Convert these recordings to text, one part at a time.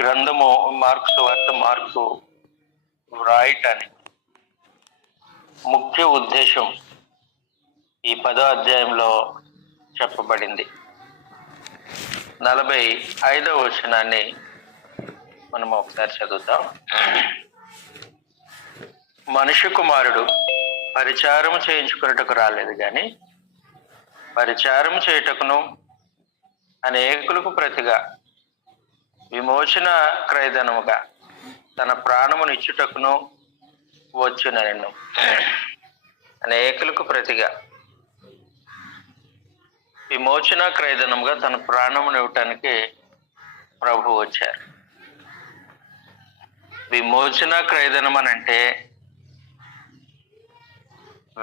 గ్రంథము మార్కు సువార్త మార్కు వ్రాయటానికి ముఖ్య ఉద్దేశం ఈ 10వ అధ్యాయంలో చెప్పబడింది. 45వ వచనాన్ని మనం ఒకసారి చదువుతాం. మనుష్య కుమారుడు పరిచారము చేయించుకున్నట్టుకు రాలేదు కానీ పరిచారము చేయుటకును అనేకులకు ప్రతిగా విమోచన క్రయధనముగా తన ప్రాణమును ఇచ్చుటకును వచ్చునెను. అనేకులకు ప్రతిగా విమోచన క్రయధనముగా తన ప్రాణమును ఇవ్వటానికి ప్రభు వచ్చారు. విమోచన క్రయధనం అని అంటే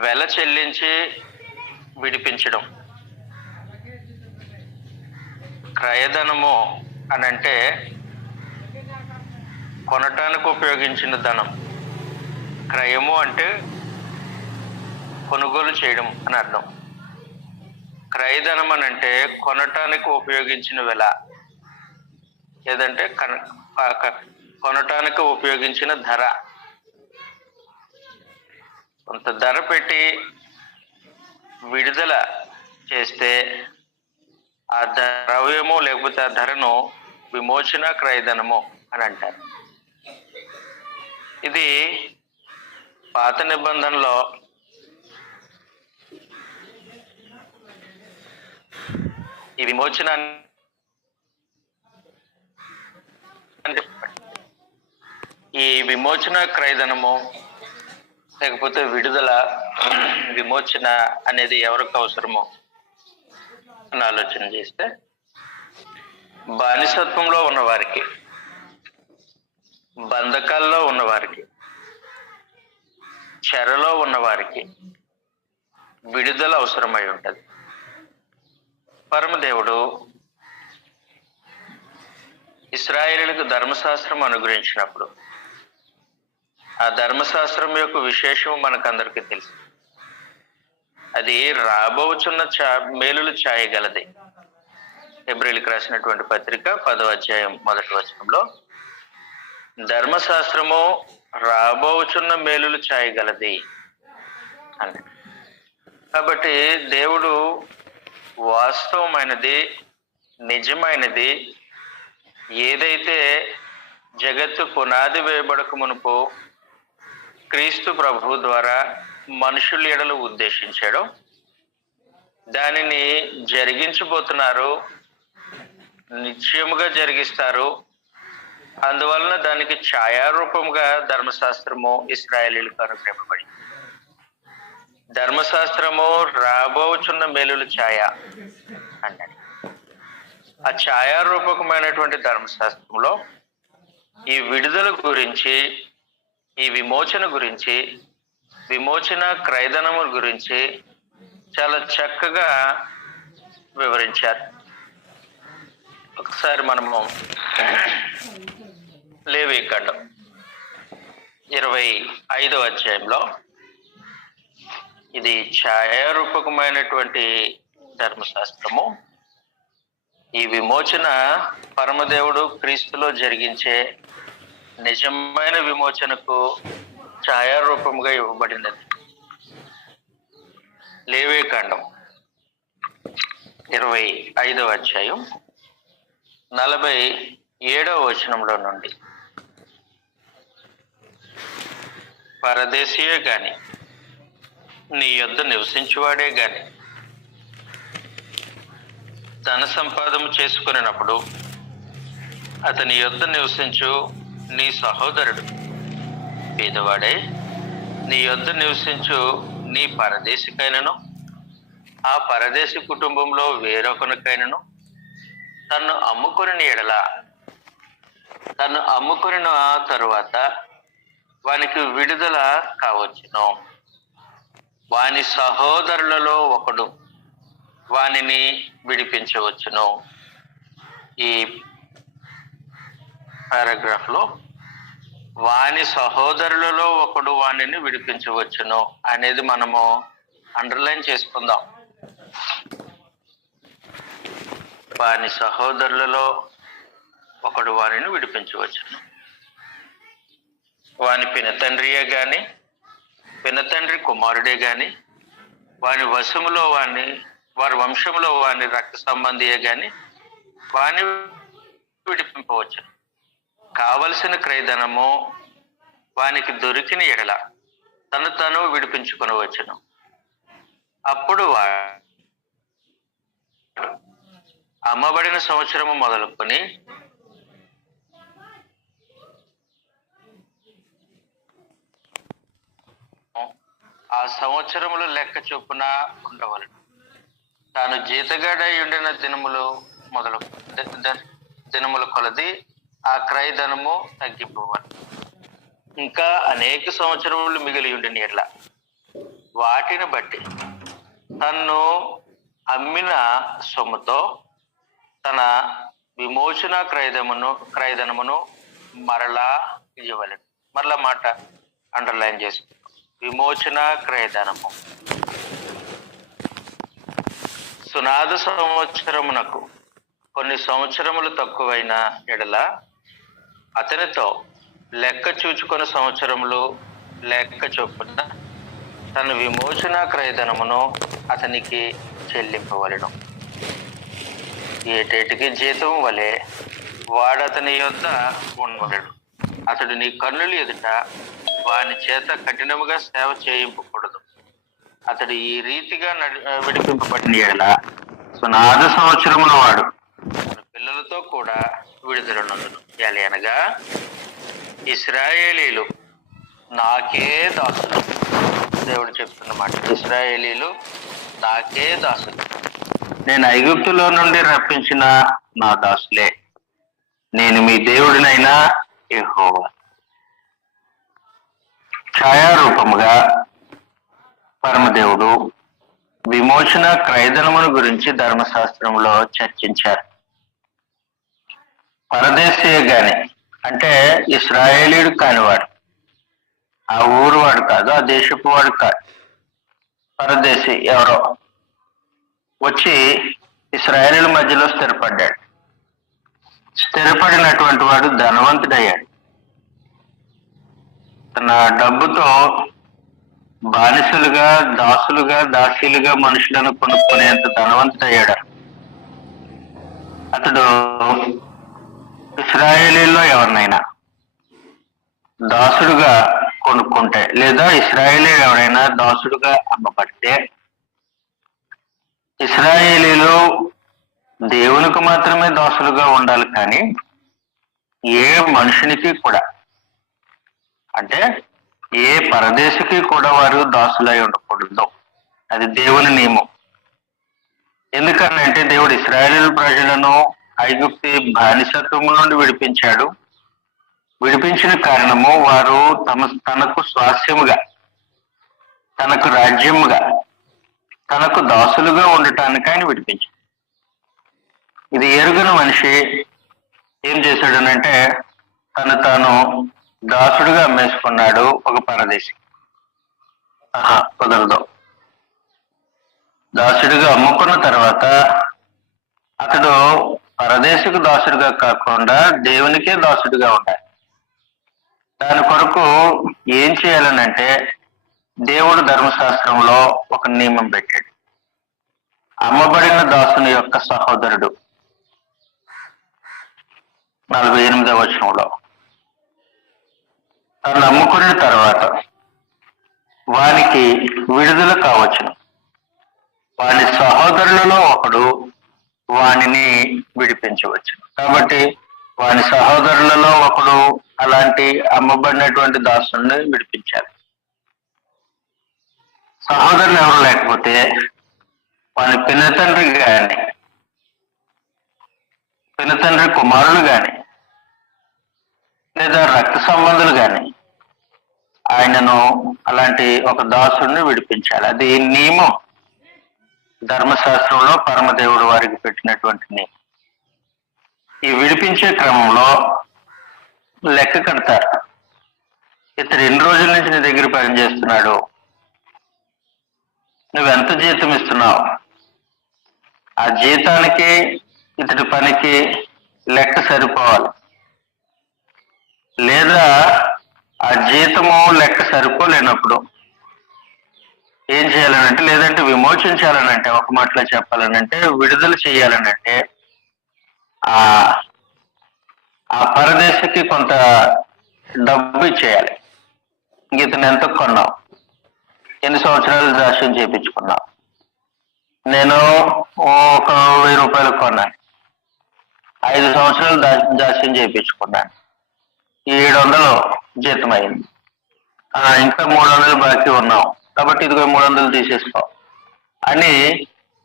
వెల చెల్లించి విడిపించడం. క్రయధనము అని అంటే కొనటానికి ఉపయోగించిన ధనం. క్రయము అంటే కొనుగోలు చేయడం అని అర్థం. క్రయధనం అని అంటే కొనటానికి ఉపయోగించిన వెల, లేదంటే కొనటానికి ఉపయోగించిన ధర. కొంత ధర పెట్టి విడుదల చేస్తే ఆ ద్రవ్యము లేకపోతే ఆ ధరను విమోచన క్రయధనము అని అంటారు. ఇది పాత నిబంధనలో ఈ విమోచన ఈ విమోచన క్రయధనము లేకపోతే విడుదల విమోచన అనేది ఎవరికి అవసరమో అని ఆలోచన చేస్తే బానిసత్వంలో ఉన్నవారికి, బంధకాల్లో ఉన్నవారికి, చెరలో ఉన్నవారికి విడుదల అవసరమై ఉంటుంది. పరమదేవుడు ఇశ్రాయేలులకు ధర్మశాస్త్రం అనుగ్రహించినప్పుడు ఆ ధర్మశాస్త్రం యొక్క విశేషం మనకందరికీ తెలుసు. అది రాబోచున్న మేలులు చాయగలది. హెబ్రీయులకు రాసినటువంటి పత్రిక 10వ అధ్యాయం 1వ వచనంలో ధర్మశాస్త్రము రాబోచున్న మేలులు చాయగలది అని. కాబట్టి దేవుడు వాస్తవమైనది, నిజమైనది ఏదైతే జగత్తు పునాది వేయబడక మునుపు క్రీస్తు ప్రభు ద్వారా మనుషుల ఎడలు ఉద్దేశించాడు, దానిని జరిగించబోతున్నారు, నిశ్చయముగా జరిగిస్తారు. అందువలన దానికి ఛాయారూపంగా ధర్మశాస్త్రము ఇశ్రాయేలీయులకు అనుగ్రహింపబడింది. ధర్మశాస్త్రము రాబోచున్న మేలుల ఛాయ అన్నది. ఆ ఛాయారూపకమైనటువంటి ధర్మశాస్త్రంలో ఈ విడుదల గురించి, ఈ విమోచన గురించి, విమోచన క్రయధనము గురించి చాలా చక్కగా వివరించారు. ఒకసారి మనము లేవీకాండం 25వ అధ్యాయంలో ఇది ఛాయారూపకమైనటువంటి ధర్మశాస్త్రము. ఈ విమోచన పరమదేవుడు క్రీస్తులో జరిగించే నిజమైన విమోచనకు ఛాయారూపంగా ఇవ్వబడినది. లేవీకాండం 25వ అధ్యాయం 47వ వచనంలో నుండి, పరదేశీయే గాని నీ యొద్ద నివసించువాడే గాని ధన సంపాదము చేసుకున్నప్పుడు అతని యొద్ద నివసించు నీ సహోదరుడు పేదవాడే నీ యొద్ద నివసించు నీ పరదేశికైనను ఆ పరదేశి కుటుంబంలో వేరొకరికైనను తను అమ్ముకొని ఎడల, తను అమ్ముకొనిన తరువాత వానికి విడుదల కావచ్చును. వాని సహోదరులలో ఒకడు వానిని విడిపించవచ్చును. ఈ పారాగ్రాఫ్ లో వాని సహోదరులలో ఒకడు వానిని విడిపించవచ్చును అనేది మనము అండర్లైన్ చేసుకుందాం. వాని సహోదరులలో ఒకడు వానిని విడిపించవచ్చును. వాని పినతండ్రియే గాని, పినతండ్రి కుమారుడే గాని, వాని వశములో వారి వంశంలో వాని రక్త సంబంధియే గాని వాని విడిపింపవచ్చును. కావలసిన క్రయధనము వానికి దొరికిన ఎడల తను విడిపించుకొనవచ్చును. అప్పుడు అమ్మబడిన సంవత్సరము మొదలుకొని ఆ సంవత్సరములు లెక్క చొప్పున ఉండవలను. తాను జీతగాడై ఉండిన దినముల కొలది ఆ క్రయధనము తగ్గిపోవాలి. ఇంకా అనేక సంవత్సరములు మిగిలి ఉండిన ఎడ్ల వాటిని బట్టి తన్ను అమ్మిన సొమ్ముతో తన విమోచన క్రయధనమును మరలా ఇవ్వలేదు. మరలా మాట అండర్లైన్ చేసి, విమోచన క్రయధనము. సునాద సంవత్సరమునకు కొన్ని సంవత్సరములు తక్కువైన ఎడల అతనితో లెక్క చూచుకొని సంవత్సరములు లెక్క చొప్పున తన విమోచన క్రయధనమును అతనికి చెల్లింపవలెను. ఏటేటికి జీతం వలె వాడతని యొద్ద ఉండవలెను. అతడు నీ కన్నుల ఎదుట వాని చేత కఠినముగా సేవ చేయింపకూడదు. అతడు ఈ రీతిగా విడిపింపబడిన ఎడల సునాద సంవత్సరముల వాడు తన పిల్లలతో కూడా విడుదల నందును. ఎలయనగా ఇశ్రాయేలీలు నాకే దాసులు. దేవుడు చెప్తున్నమాట, ఇశ్రాయేలీలు నాకే దాసులు. నేను ఐగుప్తులో నుండి రప్పించిన నా దాసులే. నేను మీ దేవుడినైనా యెహోవా. ఛాయారూపముగా పరమదేవుడు విమోచన క్రయధనమును గురించి ధర్మశాస్త్రంలో చర్చించారు. పరదేశీయ గాని, అంటే ఇశ్రాయేలీయుడు కానివాడు, ఆ ఊరు వాడు కాదు, ఆ దేశపు వాడు కాదు, పరదేశీ ఎవరో వచ్చి ఇశ్రాయేలీయుల మధ్యలో స్థిరపడ్డాడు. స్థిరపడినటువంటి వాడు ధనవంతుడయ్యాడు. తన డబ్బుతో బానిసలుగా, దాసులుగా, దాసీలుగా మనుషులను కొనుక్కునేంత ధనవంతుడయ్యాడు. అతడు ఇశ్రాయేలీలో ఎవరినైనా దాసుడుగా కొనుక్కుంటే, లేదా ఇశ్రాయేలీ ఎవరైనా దాసుడుగా అమ్మబడితే, ఇశ్రాయేలీలు దేవునికి మాత్రమే దాసులుగా ఉండాలి, కానీ ఏ మనుషునికి కూడా, అంటే ఏ పరదేశికి కూడా వారు దాసులై ఉండకూడదు. అది దేవుని నియమం. ఎందుకనంటే దేవుడు ఇశ్రాయేలు ప్రజలను ఐగుప్తి బానిసత్వం నుండి విడిపించాడు. విడిపించిన కారణము వారు తనకు స్వాస్యముగా, తనకు రాజ్యముగా, తనకు దాసులుగా ఉండటానికి ఆయన విడిపించాడు. ఇది ఎరుగని మనిషి ఏం చేశాడనంటే తాను దాసుడుగా అమ్మేసుకున్నాడు ఒక పరదేశి. కుదరదు. దాసుడిగా అమ్ముకున్న తర్వాత అతడు పరదేశికి దాసుడిగా కాకుండా దేవునికే దాసుడిగా ఉండాలి. దాని కొరకు ఏం చేయాలనంటే దేవుడు ధర్మశాస్త్రంలో ఒక నియమం పెట్టాడు. అమ్మబడిన దాసుని యొక్క సహోదరుడు 48వ వచనంలో తను నమ్ముకున్న తర్వాత వానికి విడుదల కావచ్చును. వాని సహోదరులలో ఒకడు వానిని విడిపించవచ్చు. కాబట్టి వాని సహోదరులలో ఒకడు అలాంటి అమ్మబడినటువంటి దాసుని విడిపించాలి. సహోదరులు ఎవరు లేకపోతే వాని పినతండ్రి గాని, పినతండ్రి కుమారులు గాని, లేదా రక్త సంబంధులు గాని ఆయనను అలాంటి ఒక దాసుడిని విడిపించాలి. అది నియమం. ధర్మశాస్త్రంలో పరమదేవుడు వారికి పెట్టినటువంటి నియమం. ఈ విడిపించే క్రమంలో లెక్క కడతారు. ఇతడు ఎన్ని రోజుల నుంచి నీ దగ్గర పనిచేస్తున్నాడు, నువ్వెంత జీతం ఇస్తున్నావు, ఆ జీతానికి ఇతడి పనికి లెక్క సరిపోవాలి, లేదా ఆ జీతము లెక్క సరిపోలేనప్పుడు ఏం చేయాలనంటే, లేదంటే విమోచించాలనంటే, ఒక మాటలో చెప్పాలనంటే విడుదల చేయాలనంటే ఆ ఆ పరదేశకి కొంత డబ్బు ఇచ్చేయాలి. ఇతను ఎంత కొన్నావు, ఎన్ని సంవత్సరాలు దాస్యం చేయించుకున్నావు? నేను ఒక 1000 రూపాయలు కొన్నాను, 5 సంవత్సరాలు దాస్యం చేయించుకున్నాను, 700 జీతం అయింది, ఇంకా 300 బాకీ ఉన్నావు, కాబట్టి ఇదిగో 300 తీసేసుకో అని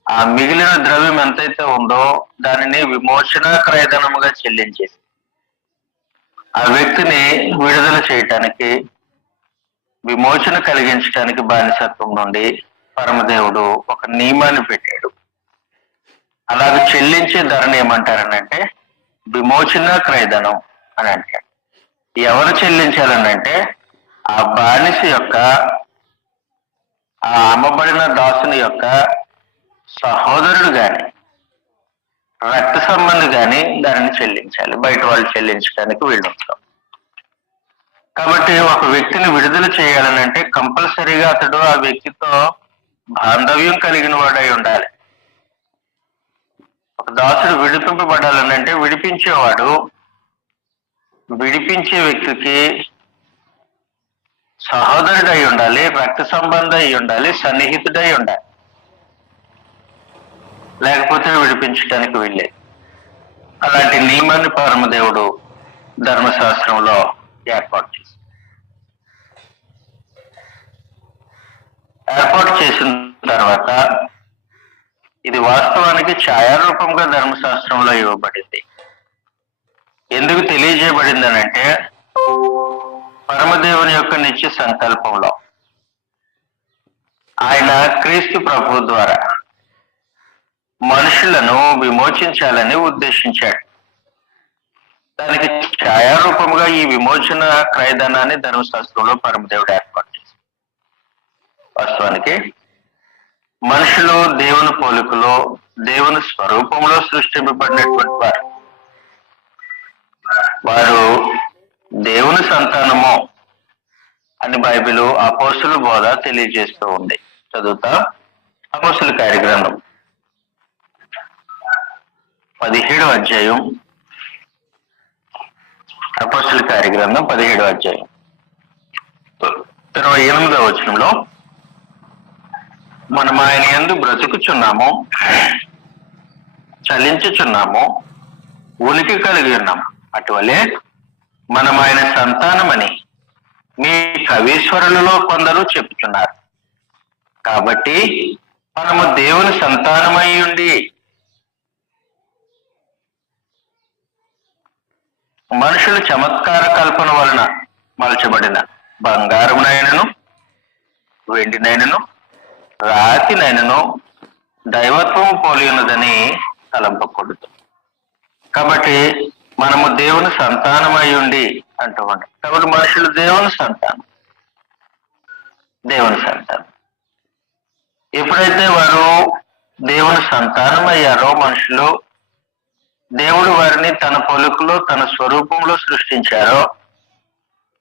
ఆ మిగిలిన ద్రవ్యం ఎంతైతే ఉందో దానిని విమోచన క్రయధనముగా చెల్లించేసి ఆ వ్యక్తిని విడుదల చేయటానికి, విమోచన కలిగించడానికి బానిసత్వం నుండి పరమదేవుడు ఒక నియమాన్ని పెట్టాడు. అలాగ చెల్లించే ధరను ఏమంటారనంటే విమోచన క్రయధనం అని అంటాడు. ఎవరు చెల్లించాలనంటే ఆ బానిస యొక్క, ఆ అమ్మబడిన దాసుని యొక్క సహోదరుడు గాని రక్త సంబంధి గాని దానిని చెల్లించాలి. బయట వాళ్ళు చెల్లించడానికి వీలుంటాం. కాబట్టి ఒక వ్యక్తిని విడుదల చేయాలనంటే కంపల్సరీగా అతడు ఆ వ్యక్తితో బాంధవ్యం కలిగిన వాడై ఉండాలి. ఒక దాసుడు విడిపింపబడాలనంటే విడిపించేవాడు విడిపించే వ్యక్తికి సహోదరుడై ఉండాలి, రక్త సంబంధం అయి ఉండాలి, సన్నిహితుడై ఉండాలి, లేకపోతే విడిపించడానికి వీళ్ళే. అలాంటి నియమాన్ని పరమదేవుడు ధర్మశాస్త్రంలో ఏర్పాటు చేసిన తర్వాత ఇది వాస్తవానికి ఛాయారూపంగా ధర్మశాస్త్రంలో ఇవ్వబడింది. ఎందుకు తెలియజేయబడింది అనంటే పరమదేవుని యొక్క నిత్య సంకల్పంలో ఆయన క్రీస్తు ప్రభు ద్వారా మనుషులను విమోచించాలని ఉద్దేశించాడు. దానికి ఛాయారూపముగా ఈ విమోచన క్రయధనాన్ని ధర్మశాస్త్రంలో పరమదేవుడు ఏర్పాటు చేశాడు. వాస్తవానికి మనుషులు దేవుని పోలికలో, దేవుని స్వరూపంలో సృష్టింపబడినటువంటి వారు దేవుని సంతానము అని బైబిల్ అపోస్తుల బోధ తెలియజేస్తూ ఉంది. చదువుతా. అపోస్తుల కార్యగ్రంథం 17వ అధ్యాయం. అపోస్తుల కార్యగ్రంథం 17వ అధ్యాయం 28వ వచనంలో, మనం ఆయన యందు బ్రతుకుచున్నాము, చలించుచున్నాము, ఉనికి కలిగి ఉన్నాము, అటువలే మనం ఆయన సంతానమని మీ కవీశ్వరులలో కొందరు చెప్పుచున్నారు. కాబట్టి మనము దేవుని సంతానమై ఉండి మనుషులు చమత్కార కల్పన వలన మలచబడిన బంగారమునైనను, వెండినైనను, రాతినైనను దైవత్వము పోలి ఉన్నదని తలంపకూడదు. కాబట్టి మనము దేవుని సంతానమై ఉండి అంటూ ఉంటాం. కాబట్టి మనుషులు దేవుని సంతానం. ఎప్పుడైతే వారు దేవుని సంతానం అయ్యారో మనుషులు, దేవుడు వారిని తన పొలుకులో, తన స్వరూపంలో సృష్టించారో,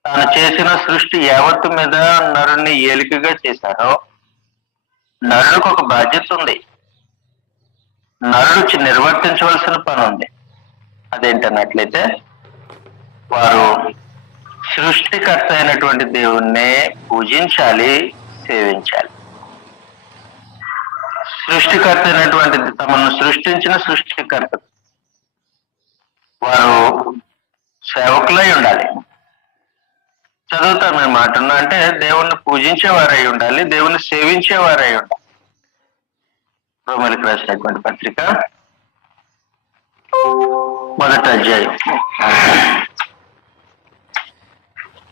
తాను చేసిన సృష్టి యావత్తు మీద నరుణ్ణి ఏలికగా చేశారో, నరుడికి ఒక బాధ్యత ఉంది. నరుడు నిర్వర్తించవలసిన పని ఉంది. అదేంటన్నట్లయితే వారు సృష్టికర్త అయినటువంటి దేవుణ్ణి పూజించాలి, సేవించాలి. సృష్టికర్త అయినటువంటి, తమను సృష్టించిన సృష్టికర్త వారు సేవకులై ఉండాలి. చదువుతాను నేను మాటన్నా, అంటే దేవుణ్ణి పూజించేవారై ఉండాలి, దేవుణ్ణి సేవించేవారై ఉండాలి. రోమీయులకు రాసినటువంటి పత్రిక 1వ అధ్యాయం.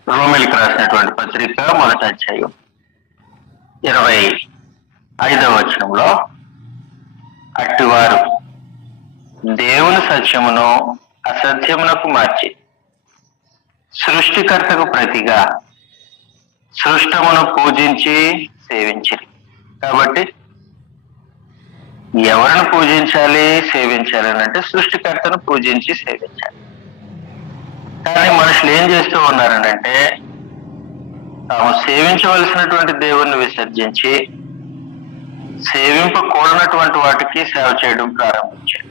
రోమీయులకు రాసినటువంటి పత్రిక 1వ అధ్యాయం 25వ వచనంలో, అట్టివారు దేవుని సత్యమును అసత్యమునకు మార్చి సృష్టికర్తకు ప్రతిగా సృష్టమును పూజించి సేవించిరి. కాబట్టి ఎవరిని పూజించాలి, సేవించాలి అని అంటే సృష్టికర్తను పూజించి సేవించాలి. కానీ మనుషులు ఏం చేస్తూ ఉన్నారనంటే తాము సేవించవలసినటువంటి దేవుణ్ణి విసర్జించి సేవింపకూడనటువంటి వాటికి సేవ చేయడం ప్రారంభించారు.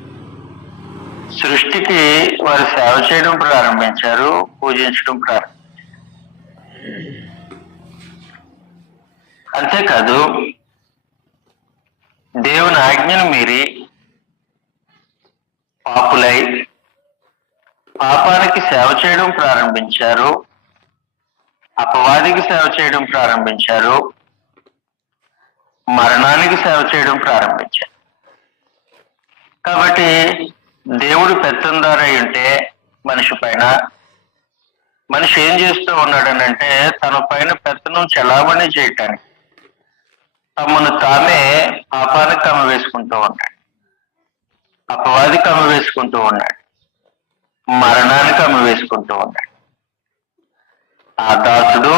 సృష్టికి వారు సేవ చేయడం ప్రారంభించారు, పూజించడం ప్రారంభించారు. అంతేకాదు దేవుని ఆజ్ఞను మీరి పాపులై పాపానికి సేవ చేయడం ప్రారంభించారు, అపవాదికి సేవ చేయడం ప్రారంభించారు, మరణానికి సేవ చేయడం ప్రారంభించారు. కాబట్టి దేవుడు పెత్తందారై ఉంటే మనిషి పైన, మనిషి ఏం చేస్తూ ఉన్నాడనంటే తన పైన పెత్తనం చలామణి చేయటానికి తమను తామే పాపానికి కమ్మ వేసుకుంటూ ఉన్నాడు, అపవాది కమ్మ వేసుకుంటూ ఉన్నాడు, మరణానికి కమ్మ వేసుకుంటూ ఉన్నాడు. ఆ దాసుడు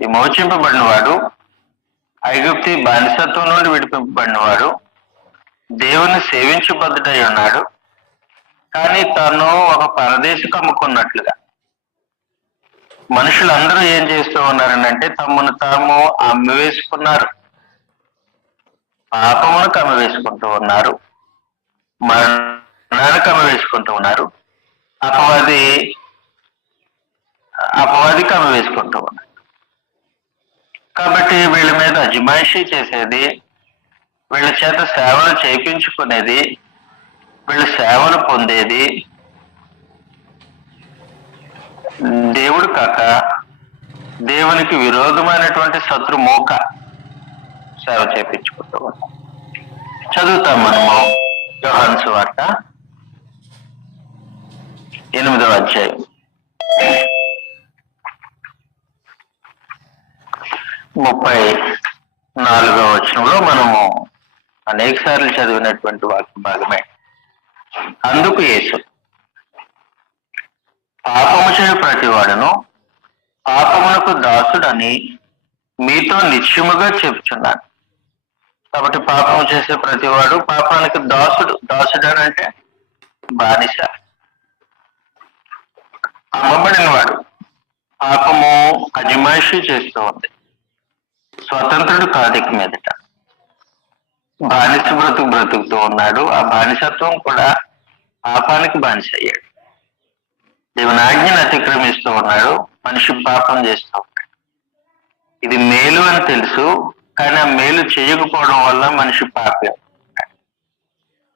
విమోచింపబడినవాడు, ఐగుప్తి బానిసత్వం నుండి విడిపింపబడినవాడు, దేవుని సేవించబద్ధుడై ఉన్నాడు. కానీ తను ఒక పరదేశికి అమ్ముకున్నట్లుగా మనుషులందరూ ఏం చేస్తూ ఉన్నారనంటే తమను తాము అమ్మివేసుకున్నారు, పాపమును కమ్మివేసుకుంటూ ఉన్నారు, మరణానికి కమ్మివేసుకుంటూ ఉన్నారు, అపవాది కమ్మివేసుకుంటూ ఉన్నారు. కాబట్టి వీళ్ళ మీద అజమాయిషీ చేసేది, వీళ్ళ చేత సేవలు చేయించుకునేది, వీళ్ళ సేవలు పొందేది దేవుడు కాక దేవునికి విరోధమైనటువంటి శత్రు మోక సేవ చేయించుకుంటూ ఉంటాం. చదువుతాం మనము యోహాను సువార్త 8వ అధ్యాయం 34వ వచనంలో మనము అనేక సార్లు చదివినటువంటి వాక్య భాగమే. అందుకు యేసు, పాపము చేయ ప్రతివాడును పాపమునకు దాసుడని మీతో నిశ్చయముగా చెప్తున్నాను. కాబట్టి పాపము చేసే ప్రతివాడు పాపానికి దాసుడు అని అంటే బానిస, అమ్మబడిన వాడు. పాపము అజమాయిషీ చేస్తూ ఉంది, స్వతంత్రుడు కాదిక మీదట బానిస బ్రతుకుతూ ఉన్నాడు. ఆ బానిసత్వం కూడా పాపానికి బానిస అయ్యాడు. దేవుని ఆజ్ఞను అతిక్రమిస్తూ ఉన్నాడు, మనిషి పాపం చేస్తూ ఉన్నాడు. ఇది మేలు అని తెలుసు, కానీ ఆ మేలు చేయకపోవడం వల్ల మనిషి పాపం.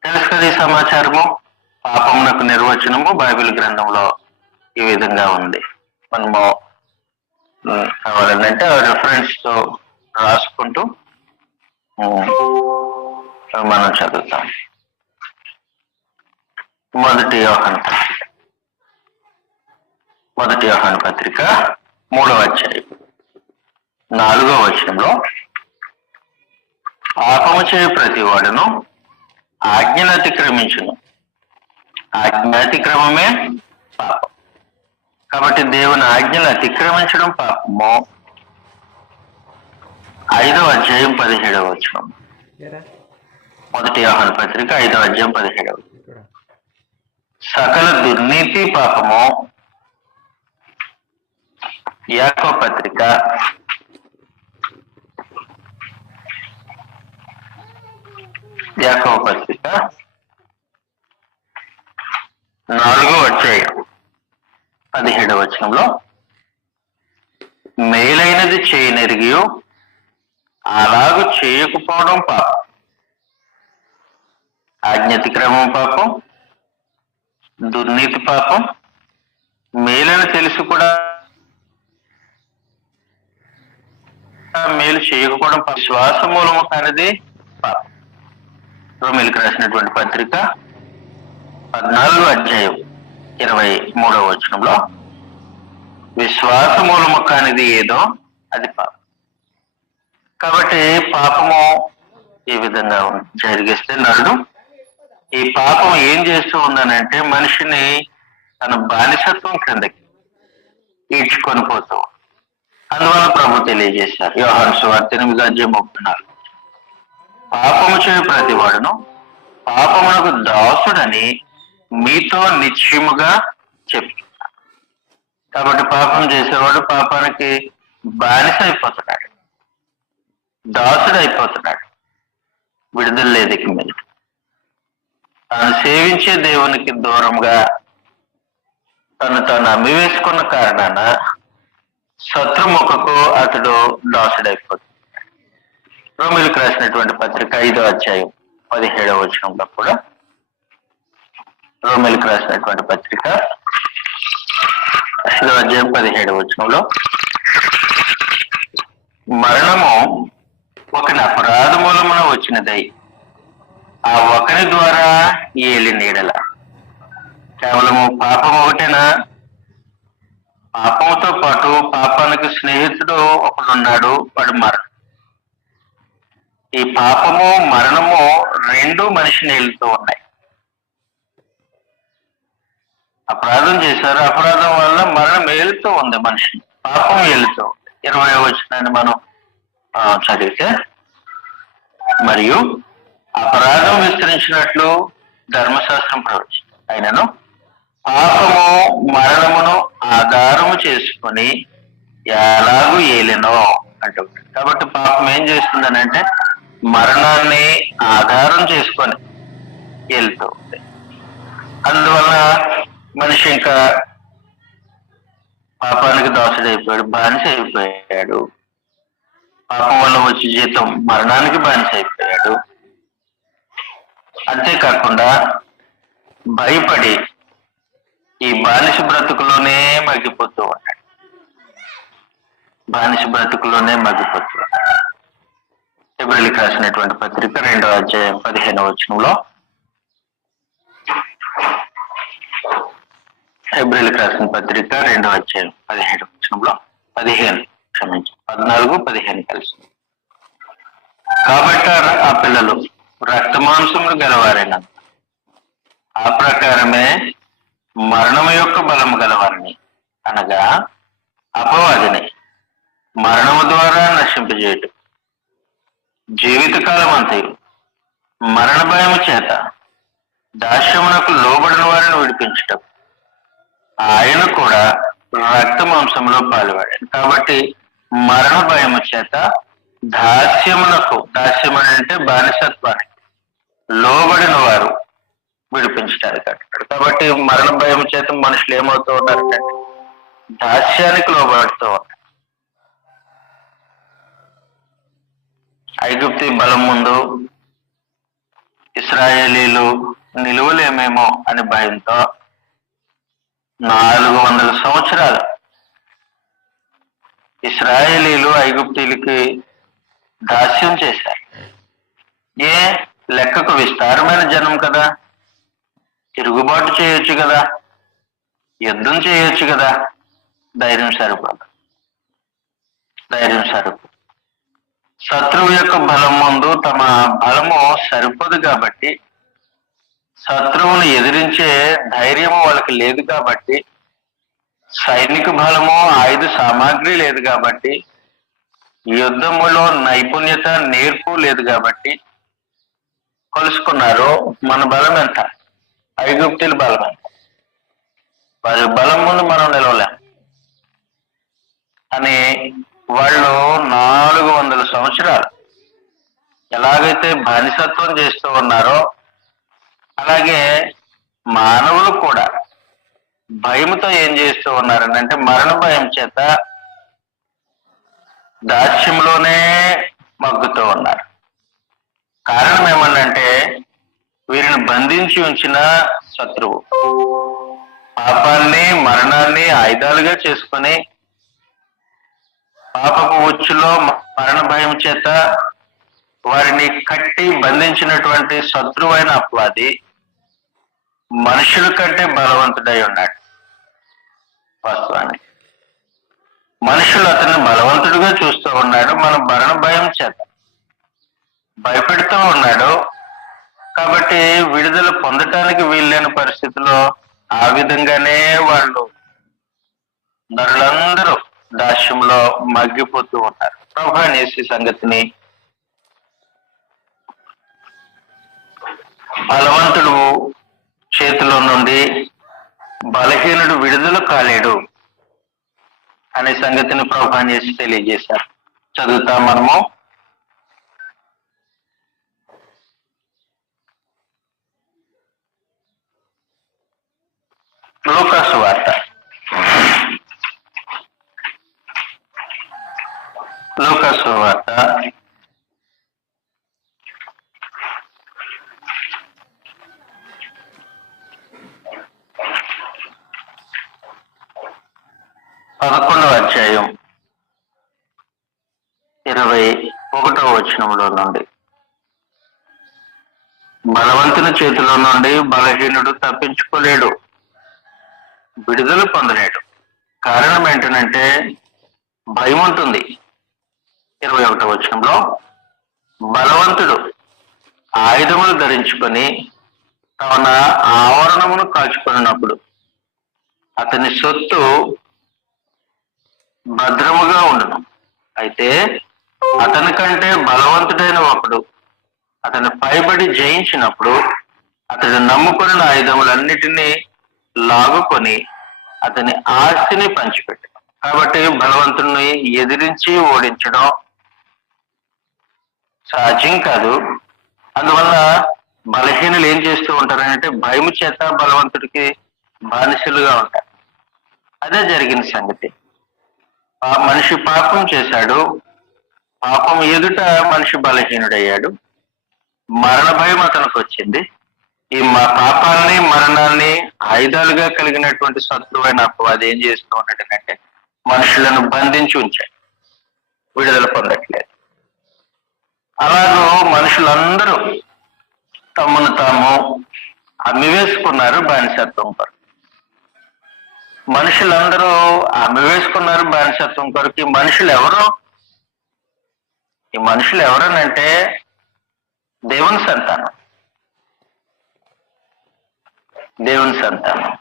తెలుసు కదా ఈ సమాచారము. పాపమునకు నిర్వచనము బైబిల్ గ్రంథంలో ఈ విధంగా ఉంది. మనము కావాలంటే రెఫరెన్స్ తో రాసుకుంటూ మనం చదువుతాం. మొదటి యోహాను పత్రిక 3వ అధ్యాయం 4వ వచనంలో, పాపము చేయ ప్రతి వాడును ఆజ్ఞను అతిక్రమించును, ఆజ్ఞాతిక్రమమే పాపం. కాబట్టి దేవుని ఆజ్ఞలు అతిక్రమించడం పాపము. 5వ అధ్యాయం 17వ వచనం, మొదటి యోహాను పత్రిక 5వ అధ్యాయం 17వ, సకల దుర్నీతి పాపము. యాకోబు పత్రిక 4వ అధ్యాయం 17వ వచనంలో, మేలైనది చేయనెరిగి అలాగూ చేయకపోవడం పాపం. ఆజ్ఞాతిక్రమం పాపం, దుర్నీతి పాపం, మేలని తెలుసు కూడా మేలు చేయకపోవడం విశ్వాస మూలము కానిది పాపం. రోమీయులకు రాసినటువంటి పత్రిక 14వ అధ్యాయం 23వ వచనంలో, విశ్వాస మూలము కానిది ఏదో అది పాపం. కాబట్టి పాపము ఈ విధంగా జరిగిస్తే నరుడు ఈ పాపం ఏం చేస్తూ ఉందనంటే మనిషిని తన బానిసత్వం క్రిందకి ఈడ్చుకొని పోతూ. అందువల్ల ప్రభు తెలియజేశారు యోహాను సువార్త 8వ అధ్యాయం 34, పాపము చేయు ప్రతివాడును పాపమునకు దాసుడని మీతో నిశ్చయముగా చెప్పి. కాబట్టి పాపం చేసేవాడు పాపానికి బానిస అయిపోతున్నాడు, దాసుడు అయిపోతున్నాడు. విడుదల లేదు ఇక మీద. తాను సేవించే దేవునికి దూరంగా తాను అమ్మివేసుకున్న కారణాన శత్రుముఖకు అతడు దాసుడైపోతున్నాడు. రోమీయులకు రాసినటువంటి పత్రిక 5వ అధ్యాయం 17వ వచనంలో కూడా, రోమీయులకు రాసినటువంటి పత్రిక 5వ అధ్యాయం 17వ వచనంలో, మరణము ఒకని అపరాధ మూలమున వచ్చినదై ఆ ఒకరి ద్వారా ఏలిన యెడల కేవలము పాపం ఒకటేనా? పాపముతో పాటు పాపానికి స్నేహితుడు ఒకడున్నాడు, వాడు మరణం. ఈ పాపము మరణము రెండు మనిషిని ఏలుతూ ఉన్నాయి. అపరాధం చేశారు, అపరాధం వల్ల మరణం ఏలుతూ ఉంది మనిషిని, పాపం ఏలుతూ ఉంది. 20వ వచనాన్ని మనం చదివితే, మరియు అపరాధం విస్తరించినట్లు ధర్మశాస్త్రం ప్రవచించింది, అయినను పాపము మరణమును ఆధారము చేసుకొని ఎలాగూ ఏలినో అంటూ. కాబట్టి పాపం ఏం చేస్తుందనంటే మరణాన్ని ఆధారం చేసుకొని వెళ్తూ ఉంది. అందువల్ల మనిషి ఇంకా పాపానికి దాసుడైపోయాడు, బానిస అయిపోయాడు. పాపం వల్ల వచ్చే జీతం మరణానికి బానిస అయిపోయాడు. అంతేకాకుండా భయపడి ఈ బానిస బ్రతుకులోనే మగ్గిపోతూ ఉన్నాడు, బానిస బ్రతుకులోనే మగ్గిపోతూ ఉన్నాడు. హెబ్రీయులకు రాసినటువంటి పత్రిక 2వ అధ్యాయం 15వ వచనంలో, హెబ్రీయులకు రాసిన పత్రిక 2వ అధ్యాయం 17వ వచనంలో, 14 కలిసి, కాబట్టి ఆ పిల్లలు రక్త మాంసములు గలవారైన ఆ ప్రకారమే మరణము యొక్క బలము గలవారిని, అనగా అపవాదిని మరణము ద్వారా నశింపజేయటం, జీవితకాలం అంతయు మరణ భయము చేత దాస్యమునకు లోబడిన వారిని విడిపించటం ఆయన కూడా రక్త మాంసంలో పాల్పడాడు. కాబట్టి మరణ భయము చేత దాస్యం అంటే బానిసత్వానికి లోబడిన వారు విడిపించడానికి అంటాడు. కాబట్టి మరణ భయం చేత మనుషులు ఏమవుతూ ఉన్నారంటే దాస్యానికి లోబడుతూ ఉన్నారు. ఐగుప్తి బలం ముందు ఇశ్రాయేలీలు నిలువలేమేమో అని భయంతో 400 సంవత్సరాలు ఇశ్రాయేలీలు ఐగుప్తీలకి దాస్యం చేశారు. లెక్కకు విస్తారమైన జనం కదా, తిరుగుబాటు చేయొచ్చు కదా, యుద్ధం చేయొచ్చు కదా, ధైర్యం సరిపోదు. శత్రువు యొక్క బలం ముందు తమ బలము సరిపోదు కాబట్టి, శత్రువును ఎదిరించే ధైర్యము వాళ్ళకి లేదు కాబట్టి, సైనిక బలము ఆయుధ సామాగ్రి లేదు కాబట్టి, యుద్ధములో నైపుణ్యత నేర్పు లేదు కాబట్టి కొలుసుకున్నారు. మన బలం ఎంత? ఐగుప్తుల బలం ఎంత? వారి బలం ముందు మనం నిలవలేం అని వాళ్ళు 400 సంవత్సరాలు ఎలాగైతే బానిసత్వం చేస్తూ ఉన్నారో, అలాగే మానవులు కూడా భయంతో ఏం చేస్తూ ఉన్నారనంటే మరణ భయం చేత దాస్యంలోనే మగ్గుతూ ఉన్నారు. కారణం ఏమన్నంటే వీరిని బంధించి ఉంచిన శత్రువు పాపాన్ని మరణాన్ని ఆయుధాలుగా చేసుకొని పాపపు ఉచ్చులో మరణ భయం చేత వారిని కట్టి బంధించినటువంటి శత్రువైన అపవాది మనుషుల కంటే బలవంతుడై ఉన్నాడు. వాస్తవానికి మనుషులు అతన్ని బలవంతుడిగా చూస్తూ ఉన్నాడు. మన మరణ భయం చేత భయపెడుతూ ఉన్నాడు. కాబట్టి విడుదల పొందటానికి వీల్లేని పరిస్థితిలో ఆ విధంగానే వాళ్ళు నరులందరూ దాస్యంలో మగ్గిపోతూ ఉన్నారు. ప్రభువైన యేసు సంగతిని బలవంతుడు చేతిలో నుండి బలహీనుడు విడుదల కాలేడు అనే సంగతిని ప్రభు చేసి తెలియజేశారు. చదువుతాం మనము. లూకాసు వార్త 11వ అధ్యాయం 21వ వచనంలో నుండి, బలవంతుని చేతిలో నుండి బలహీనుడు తప్పించుకోలేడు, విడుదల పొందలేడు. కారణం ఏంటంటే భయం ఉంటుంది. 21వ వచనంలో, బలవంతుడు ఆయుధములు ధరించుకొని తన ఆవరణమును కాచుకున్నప్పుడు అతని సొత్తు భద్రముగా ఉండును. అయితే అతని కంటే బలవంతుడైన ఒకడు అతని పైబడి జయించినప్పుడు అతడు నమ్ముకున్న ఆయుధములన్నిటినీ లాగుకొని అతని ఆస్తిని పంచిపెట్టాడు. కాబట్టి బలవంతుడిని ఎదిరించి ఓడించడం సాధ్యం కాదు. అందువల్ల బలహీనులు ఏం చేస్తూ ఉంటారంటే భయం చేత బలవంతుడికి బానిసలుగా ఉంటారు. అదే జరిగిన సంగతి. ఆ మనిషి పాపం చేశాడు, పాపం ఎదుట మనిషి బలహీనుడయ్యాడు, మరణ భయం అతనికి వచ్చింది. ఈ పాపాలని మరణాన్ని ఆయుధాలుగా కలిగినటువంటి శత్రువైన అపవాది ఏం చేస్తూ ఉంటాడంటే మనుషులను బంధించి ఉంచాడు, విడుదల పొందట్లేదు. అలాగూ మనుషులందరూ తమను తాము అమ్మివేసుకున్నారు బానిసత్వం కొరకు. మనుషులందరూ అమ్మివేసుకున్నారు బానిసత్వం కొరకు. ఈ మనుషులు ఎవరు? ఈ మనుషులు ఎవరనంటే దేవుని సంతానం. దేవుని సంతానం.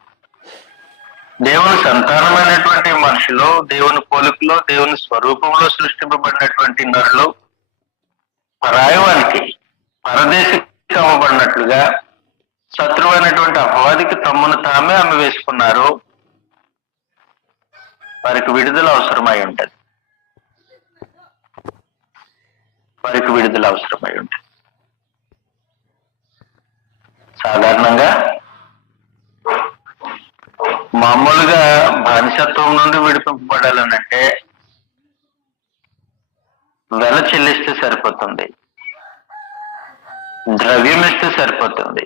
దేవుని సంతానమైనటువంటి మనుషులు దేవుని పోలికలో దేవుని స్వరూపంలో సృష్టింపబడినటువంటి నరులు పరాయవానికి పరదేశికి అమ్మబడినట్లుగా శత్రువైనటువంటి అపవాదికి తమ్మును తామే అమ్మివేసుకున్నారు. వారికి విడుదల అవసరమై ఉంటుంది. వారికి విడుదల అవసరమై ఉంటుంది. సాధారణంగా మామూలుగా బానిసత్వం నుండి విడిపింపబడాలనంటే వెల చెల్లిస్తే సరిపోతుంది, ద్రవ్యం ఇస్తే సరిపోతుంది.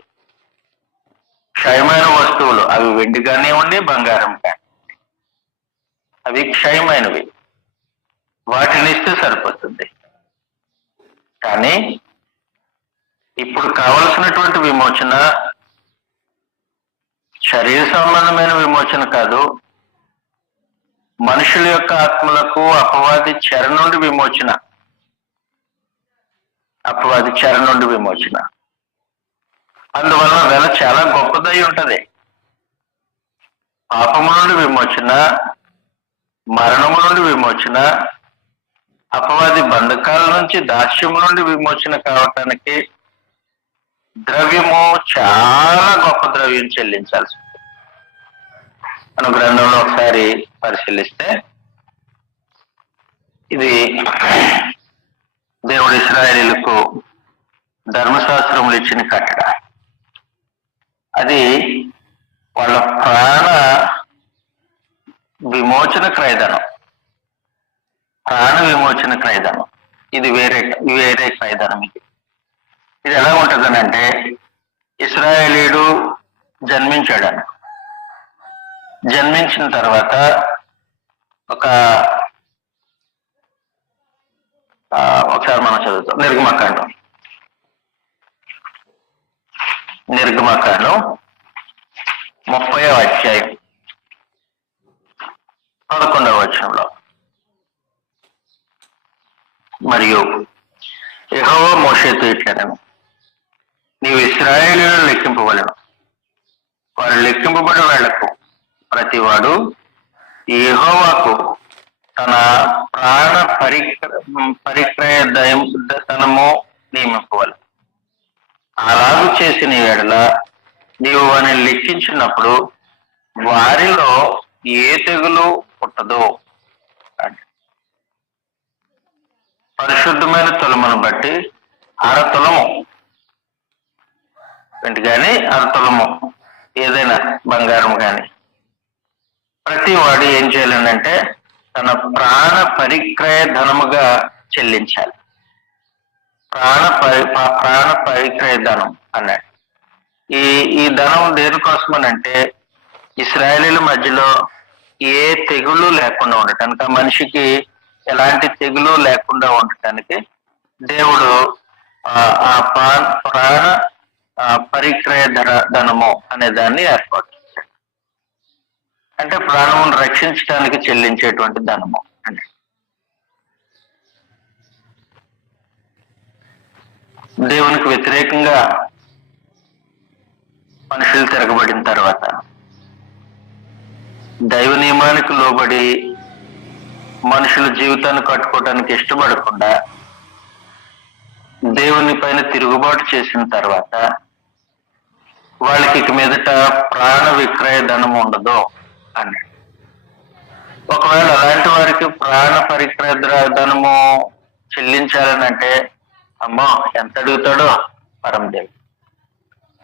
క్షయమైన వస్తువులు, అవి వెండి కానివ్వండి బంగారం కానీ, అవి క్షయమైనవి, వాటిని ఇస్తే సరిపోతుంది. కానీ ఇప్పుడు కావలసినటువంటి విమోచన శరీర సంబంధమైన విమోచన కాదు, మనుషుల యొక్క ఆత్మలకు అపవాది చెర నుండి విమోచన. అపవాది చెర నుండి విమోచన. అందువల్ల వెల చాలా గొప్పదై ఉంటది. పాపము నుండి విమోచన, మరణము నుండి విమోచన, అపవాది బంధకాల నుంచి దాస్యము నుండి విమోచన కావటానికి ద్రవ్యము చాలా గొప్ప ద్రవ్యం చెల్లించాల్సి ఉంటుంది. మనం గ్రంథంలో ఒకసారి పరిశీలిస్తే ఇది దేవుడు ఇశ్రాయేలీయులకు ధర్మశాస్త్రములు ఇచ్చిన కట్టడ. అది వాళ్ళ ప్రాణ విమోచన క్రయధనం, ప్రాణ విమోచన క్రయధనం. ఇది వేరే క్రయధనం. ఇది ఎలా ఉంటుందనంటే ఇశ్రాయేలీయుడు జన్మించాడు. జన్మించిన తర్వాత ఒకసారి మనం చదువుతాం నిర్గమకాండం 30వ అధ్యాయం 11వ వచనంలో, మరియు యెహోవా మోషేతో ఇట్లనెను, నీవు ఇశ్రాయేలీయులను లెక్కింపవలెను. వారు లెక్కింపబడిన వేళకు ప్రతివాడు యెహోవాకు తన ప్రాణ పరిక్రయ ధనము నియమింపవలెను. అలాగూ చేసిన ఎడల నీవు వారిని లెక్కించినప్పుడు వారిలో ఏ తెగులు పుట్టదో. పరిశుద్ధమైన తులమును బట్టి అరతులము, వెంటి కానీ అరతులము ఏదైనా బంగారం కానీ ప్రతి వాడు ఏం చేయాలంటే తన ప్రాణ పరిక్రయ ధనముగా చెల్లించాలి. ప్రాణ పరిక్రయ ధనం అన్నాడు. ఈ ధనం దేనికోసమనంటే ఇశ్రాయేలీల మధ్యలో ఏ తెగులు లేకుండా ఉండటానికి, ఆ మనిషికి ఎలాంటి తెగులు లేకుండా ఉండటానికి దేవుడు ఆ ప్రాణ పరిక్రయ ధనము అనే దాన్ని ఏర్పాటు చేశాడు. అంటే ప్రాణమును రక్షించడానికి చెల్లించేటువంటి ధనము అంటే. దేవునికి వ్యతిరేకంగా మనుషులు తిరగబడిన తర్వాత దైవ నియమానికి లోబడి మనుషుల జీవితాన్ని కట్టుకోవడానికి ఇష్టపడకుండా దేవుని పైన తిరుగుబాటు చేసిన తర్వాత వాళ్ళకి ఇక మీదట ప్రాణ విక్రయ ధనం ఉండదు అని. ఒకవేళ అలాంటి వారికి ప్రాణ పరిక్రయ ధనము చెల్లించాలని అంటే అమ్మో ఎంత అడుగుతాడో పరమదేవి,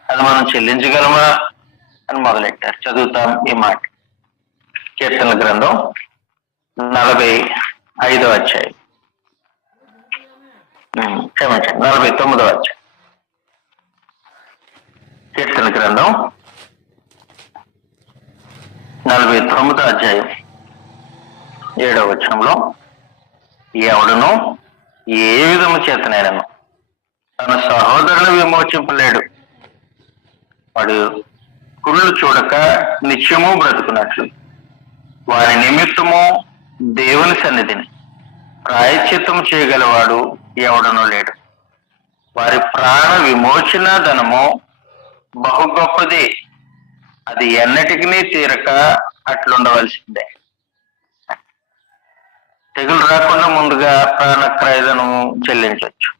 అది మనం చెల్లించగలమా అని మొదలెట్టారు. చదువుతాం ఈ మాట. కీర్తన గ్రంథం 45వ అధ్యాయం, క్షమించండి 49వ అధ్యాయం. కీర్తన గ్రంథం 49వ అధ్యాయం 7వ వచనంలో, ఎవడును ఏ విధము చేతనైనను తన సహోదరుని విమోచింపలేడు, వాడు కుళ్ళు చూడక నిత్యము బ్రతుకున్నట్లు వారి నిమిత్తము దేవుని సన్నిధిని ప్రాయశ్చిత్తం చేయగలవాడు ఎవడనూ లేడు. వారి ప్రాణ విమోచన ధనము బహు గొప్పది, అది ఎన్నటికీ తీరక అట్లుండవలసిందే. తెగులు రాకుండా ముందుగా ప్రాణక్రయధనము చెల్లించవచ్చు.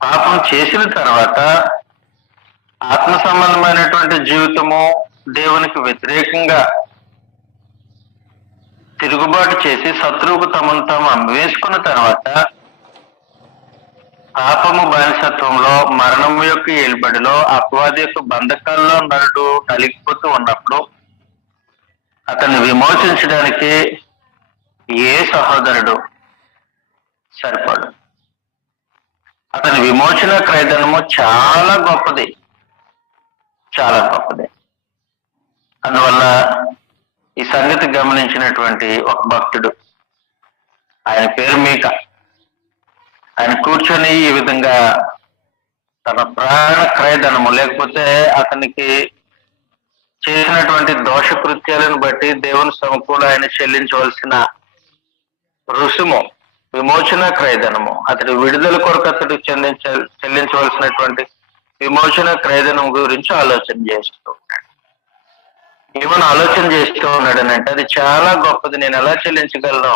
పాపం చేసిన తర్వాత ఆత్మ సంబంధమైనటువంటి జీవితము దేవునికి వ్యతిరేకంగా తిరుగుబాటు చేసి శత్రువుకు తమను తాము అమ్మివేసుకున్న తర్వాత పాపము బానిసత్వంలో మరణం యొక్క ఏలుబడిలో అపవాది యొక్క బంధకాల్లో నరుడు నలిగిపోతూ ఉన్నప్పుడు అతన్ని విమోచించడానికి ఏ సహోదరుడు సరిపడు. అతని విమోచన క్రయధనము చాలా గొప్పది, చాలా గొప్పది. అందువల్ల ఈ సంగతి గమనించినటువంటి ఒక భక్తుడు, ఆయన పేరు మీకా, ఆయన కూర్చొని ఈ విధంగా తన ప్రాణ క్రయధనము, లేకపోతే అతనికి చేసినటువంటి దోష కృత్యాలను బట్టి దేవుని సముఖంలో ఆయన చెల్లించవలసిన రుసుము, విమోచన క్రయధనము, అతడి విడుదల కొరకు అతడు చెల్లించవలసినటువంటి విమోచన క్రయధనం గురించి ఆలోచన చేస్తూ ఉన్నాడు. ఏమైనా ఆలోచన చేస్తూ ఉన్నాడు అని అంటే అది చాలా గొప్పది, నేను ఎలా చెల్లించగలను?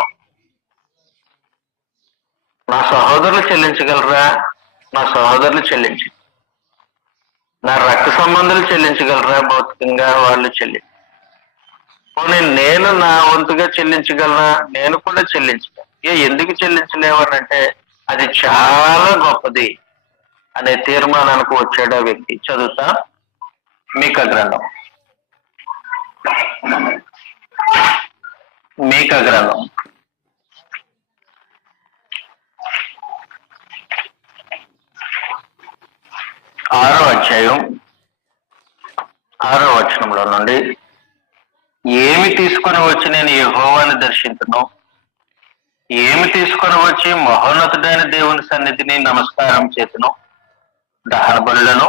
నా సహోదరులు చెల్లించగలరా? నా సహోదరులు చెల్లించి, నా రక్త సంబంధాలు చెల్లించగలరా? భౌతికంగా వాళ్ళు పోనీ నేను నా వంతుగా చెల్లించగలనా? నేను కూడా చెల్లించగలను. ఎందుకు చెల్లించలేవనంటే అది చాలా గొప్పది అనే తీర్మానానికి వచ్చాడు ఆ వ్యక్తి. చదువుతా మీకా గ్రంథం, మీకా గ్రంథం 6వ అధ్యాయం 6వ వచనంలో నుండి, ఏమి తీసుకొని వచ్చి నేను యెహోవాను దర్శించును, ఏమి తీసుకొని వచ్చి మహోన్నతుడైన దేవుని సన్నిధిని నమస్కారం చేతును, దహన బలులను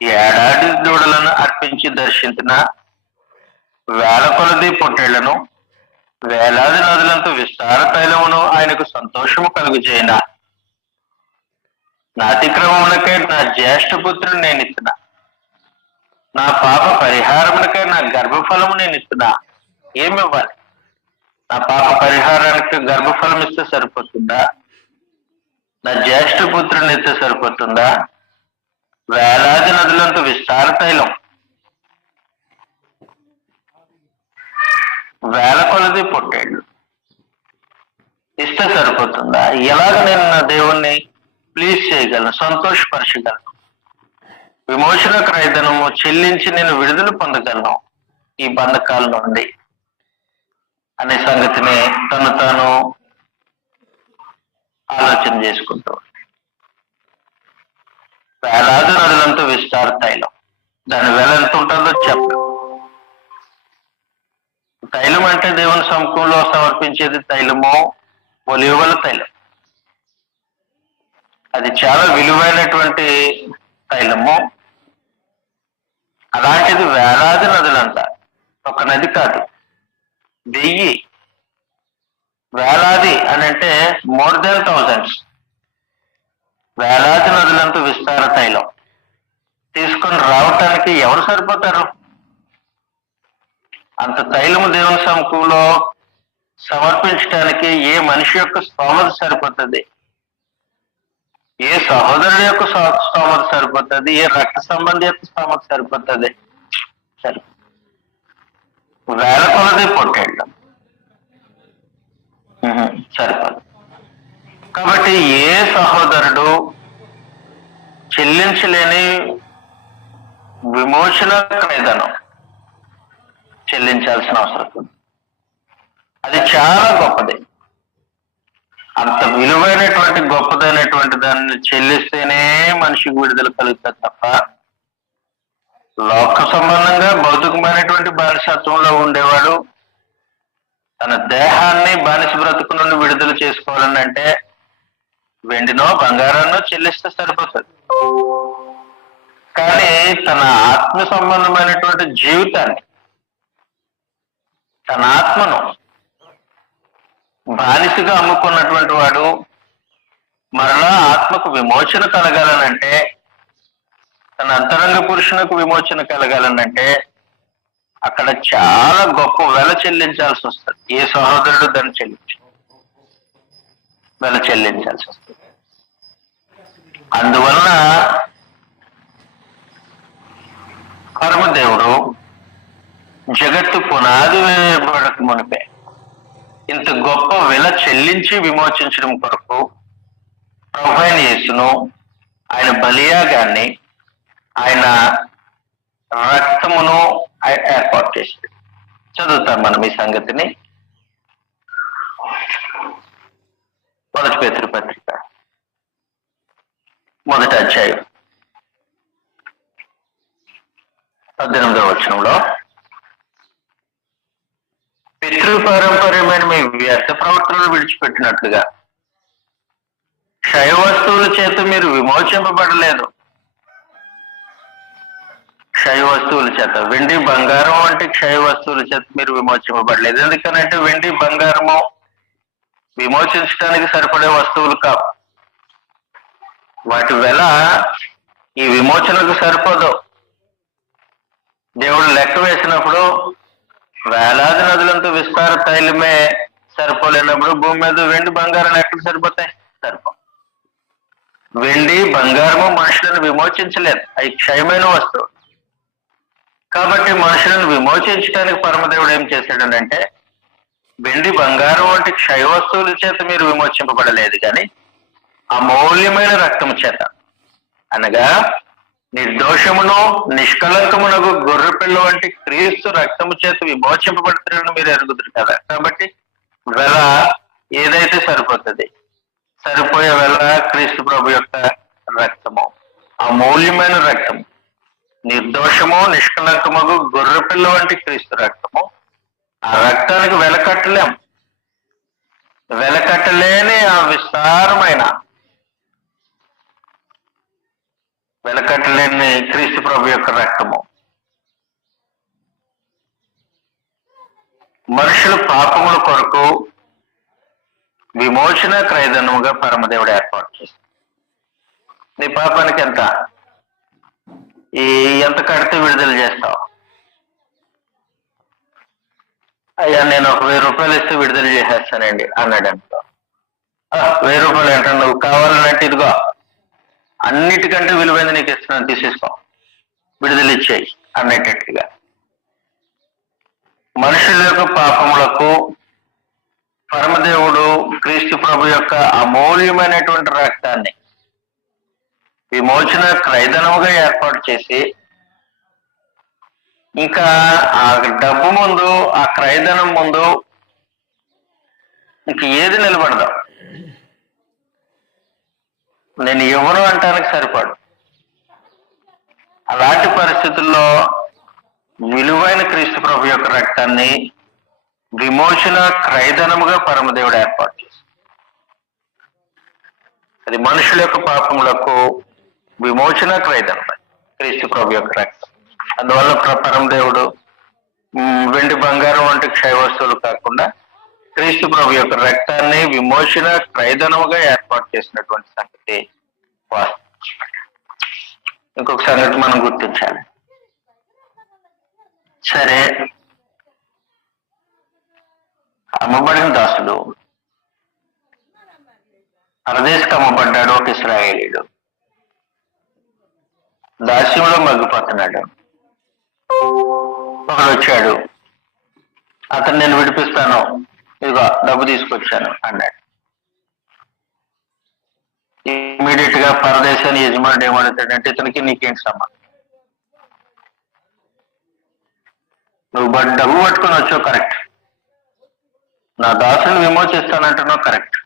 ఏడాది దూడలను అర్పించి దర్శించిన, వేల కొలది పొట్టేళ్లను వేలాది నదులంతో విస్తార తైలమును ఆయనకు సంతోషము కలుగుచేయన, నా అతిక్రమములకై నా జ్యేష్ఠపుత్రుని నేను ఇస్తున్నా, నా పాప పరిహారములకై నా గర్భఫలము నేను ఇస్తున్నా. ఏమి ఇవ్వాలి? నా పాప పరిహారానికి గర్భఫలం ఇస్తే సరిపోతుందా? నా జ్యేష్ఠ పుత్రుని ఎత్తే సరిపోతుందా? వేలాది నదులంత విస్తార తైలం, వేల కొలది పొట్టేళ్ళు ఇస్తే సరిపోతుందా? ఎలాగ నేను నా దేవుణ్ణి ప్లీజ్ చేయగలను, సంతోషపరచగలను, విమోచన క్రయధనము చెల్లించి నేను విడుదల పొందగలను ఈ బంధకాల నుండి అనే సంగతిని తను తాను ఆలోచన చేసుకుంటూ, వేలాది నదులంతా విస్తార తైలం, దాని వేల ఎంత ఉంటుందో చెప్పు. తైలం అంటే దేవుని సముఖంలో సమర్పించేది తైలము, ఒలివల తైలం. అది చాలా విలువైనటువంటి తైలము. అలాంటిది వేలాది నదులంట, ఒక నది కాదు, 1000, వేలాది అని అంటే మోర్ దెన్ థౌజండ్స్, వేలాది నదులంతా విస్తార తైలం తీసుకొని రావటానికి ఎవరు సరిపోతారు? అంత తైలము దేవుని సముఖంలో సమర్పించడానికి ఏ మనిషి యొక్క స్తోమత సరిపోతుంది? ఏ సహోదరుడు యొక్క స్తోమత సరిపోతుంది? ఏ రక్త సంబంధి యొక్క స్తోమత సరిపోతుంది? సరే, వేల కొలది పొట్టేళ్ళు సరిపోదు. కాబట్టి ఏ సహోదరుడు చెల్లించలేని విమోచన క్రయధనం చెల్లించాల్సిన అవసరం ఉంది. అది చాలా గొప్పది. అంత విలువైనటువంటి గొప్పదైనటువంటి దాన్ని చెల్లిస్తేనే మనిషికి విడుదల కలుగుతుంది తప్ప, లోక సంబంధంగా భౌతికమైనటువంటి బానిసత్వంలో ఉండేవాడు తన దేహాన్ని బానిస బ్రతుకు నుండి విడుదల చేసుకోవాలని అంటే వెండినో బంగారాన్నో చెల్లిస్తే సరిపోతుంది. కానీ తన ఆత్మ సంబంధమైనటువంటి జీవితాన్ని, తన ఆత్మను బానిసగా అమ్ముకున్నటువంటి వాడు మరలా ఆత్మకు విమోచన కలగాలనంటే, తన అంతరంగ పురుషునకు విమోచన కలగాలనంటే అక్కడ చాలా గొప్ప వెల చెల్లించాల్సి వస్తుంది. ఏ సహోదరుడు దాన్ని వెల చెల్లించాల్సి వస్తుంది. అందువలన పరమదేవుడు జగత్తు పునాది వేయబడక మునిపే ఇంత గొప్ప వెల చెల్లించి విమోచించడం కొరకు ప్రభువైన యేసును, ఆయన బలియాగాన్ని, ఆయన రక్తమును ఏర్పాటు చేసింది. చదువుతాం మనం ఈ సంగతిని. 1 పేతురు పత్రిక 1వ అధ్యాయం 18వ వచనంలో, పితృపారంపర్యమైన మీ వ్యర్థ ప్రవర్తనలు విడిచిపెట్టినట్లుగా క్షయ వస్తువుల చేత మీరు విమోచింపబడలేదు. క్షయ వస్తువుల చేత, వెండి బంగారం వంటి క్షయ వస్తువుల చేత మీరు విమోచింపబడలేదు. ఎందుకనంటే వెండి బంగారము విమోచించడానికి సరిపడే వస్తువులు కావు. వాటి వెల ఈ విమోచనకు సరిపోదు. దేవుడు లెక్క వేసినప్పుడు వేలాది నదులంతా విస్తార తైలమే సరిపోలేనప్పుడు భూమి మీద వెండి బంగారం ఎక్కడ సరిపోతాయి? సరిపో. వెండి బంగారము మనుషులను విమోచించలేదు, అవి క్షయమైన వస్తువు. కాబట్టి మనుషులను విమోచించడానికి పరమదేవుడు ఏం చేశాడనంటే, వెండి బంగారం వంటి క్షయ వస్తువుల చేత మీరు విమోచింపబడలేదు, కానీ అమూల్యమైన రక్తము చేత, అనగా నిర్దోషమును నిష్కలంకమునకు గొర్రె పిల్ల వంటి క్రీస్తు రక్తము చేత విమోచింపబడుతున్నారని మీరు ఎరుగుదురు కదా. కాబట్టి వెల ఏదైతే సరిపోతుంది, సరిపోయే వెల క్రీస్తు ప్రభు యొక్క రక్తము, అమూల్యమైన రక్తము, నిర్దోషము నిష్కలంకముగు గొర్రె పిల్ల వంటి క్రీస్తు రక్తము. ఆ రక్తానికి వెలకట్టలేని ఆ విస్తారమైన వెలకట్టలేని క్రీస్తు ప్రభు యొక్క రక్తము మనుషుల పాపముల కొరకు విమోచన క్రయధనముగా పరమదేవుడు ఏర్పాటు చేస్తాడు. నీ పాపానికి ఎంత కడితే విడుదల చేస్తావు? అయ్యా నేను 1000 రూపాయలు ఇస్తే విడుదల చేసేస్తానండి అన్నాడు అనుకో. 1000 ఏంటో, నువ్వు కావాలంటే ఇదిగో అన్నిటికంటే విలువైంది నీకు ఇస్తున్నాను, తీసేసుకో, విడుదల ఇచ్చేయి అన్నట్టుగా. మనుషుల యొక్క పాపములకు పరమదేవుడు క్రీస్తు ప్రభు యొక్క అమూల్యమైనటువంటి రక్తాన్ని విమోచన క్రైదనముగా ఏర్పాటు చేసి, ఇంకా ఆ డబ్బు ముందు, ఆ క్రైదనం ముందు ఇంక ఏది నిలబడదాం, నేను ఇవ్వను అంటానికి సరిపడు. అలాంటి పరిస్థితుల్లో విలువైన క్రీస్తు ప్రభు యొక్క రక్తాన్ని విమోచన క్రైదనముగా పరమదేవుడు ఏర్పాటు చేశాడు. అది మనుషుల యొక్క పాపములకు విమోచన క్రైదనం క్రీస్తు ప్రభు యొక్క రక్తం. అందువల్ల పరమదేవుడు వెండి బంగారం వంటి క్షయ వస్తువులు కాకుండా క్రీస్తు ప్రభు యొక్క రక్తాన్ని విమోచన క్రైదనముగా ఏర్పాటు చేసినటువంటి సంగతి వాస్తవం. ఇంకొక సంగతి మనం గుర్తించాలి. సరే, అమ్మబడిన దాసుడు పరదేశకు అమ్మబడ్డాడు, ఒక ఇశ్రాయేలీయుడు దాస్యంలో మగ్గిపోతున్నాడు. ఒకడు వచ్చాడు, అతను నేను విడిపిస్తాను, ఇదిగో డబ్బు తీసుకొచ్చాను అన్నాడు. ఇమీడియట్ గా పరదేశాన్ని యజమానుడు ఏమడుతాడంటే, ఇతనికి నీకేంటి సంబంధం, నువ్వు డబ్బు పట్టుకొని వచ్చావు కరెక్ట్, నా దాసుని విమోచిస్తానంటున్నావు కరెక్ట్,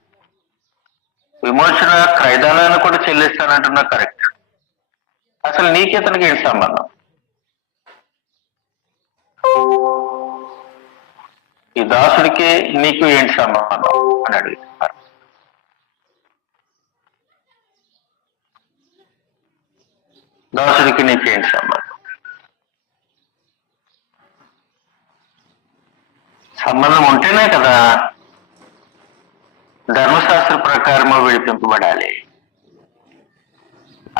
విమోచన క్రైదానాన్ని కూడా చెల్లిస్తానంటున్నావు కరెక్ట్, అసలు నీకు ఇతనికి ఏంటి సంబంధం, ఈ దాసుడికి నీకు ఏంటి సంబంధం అని అడుగుతున్నారు. దాసుడికి నీకేంటి సంబంధం? సంబంధం ఉంటేనే కదా ధర్మశాస్త్ర ప్రకారము విడిపింపబడాలి.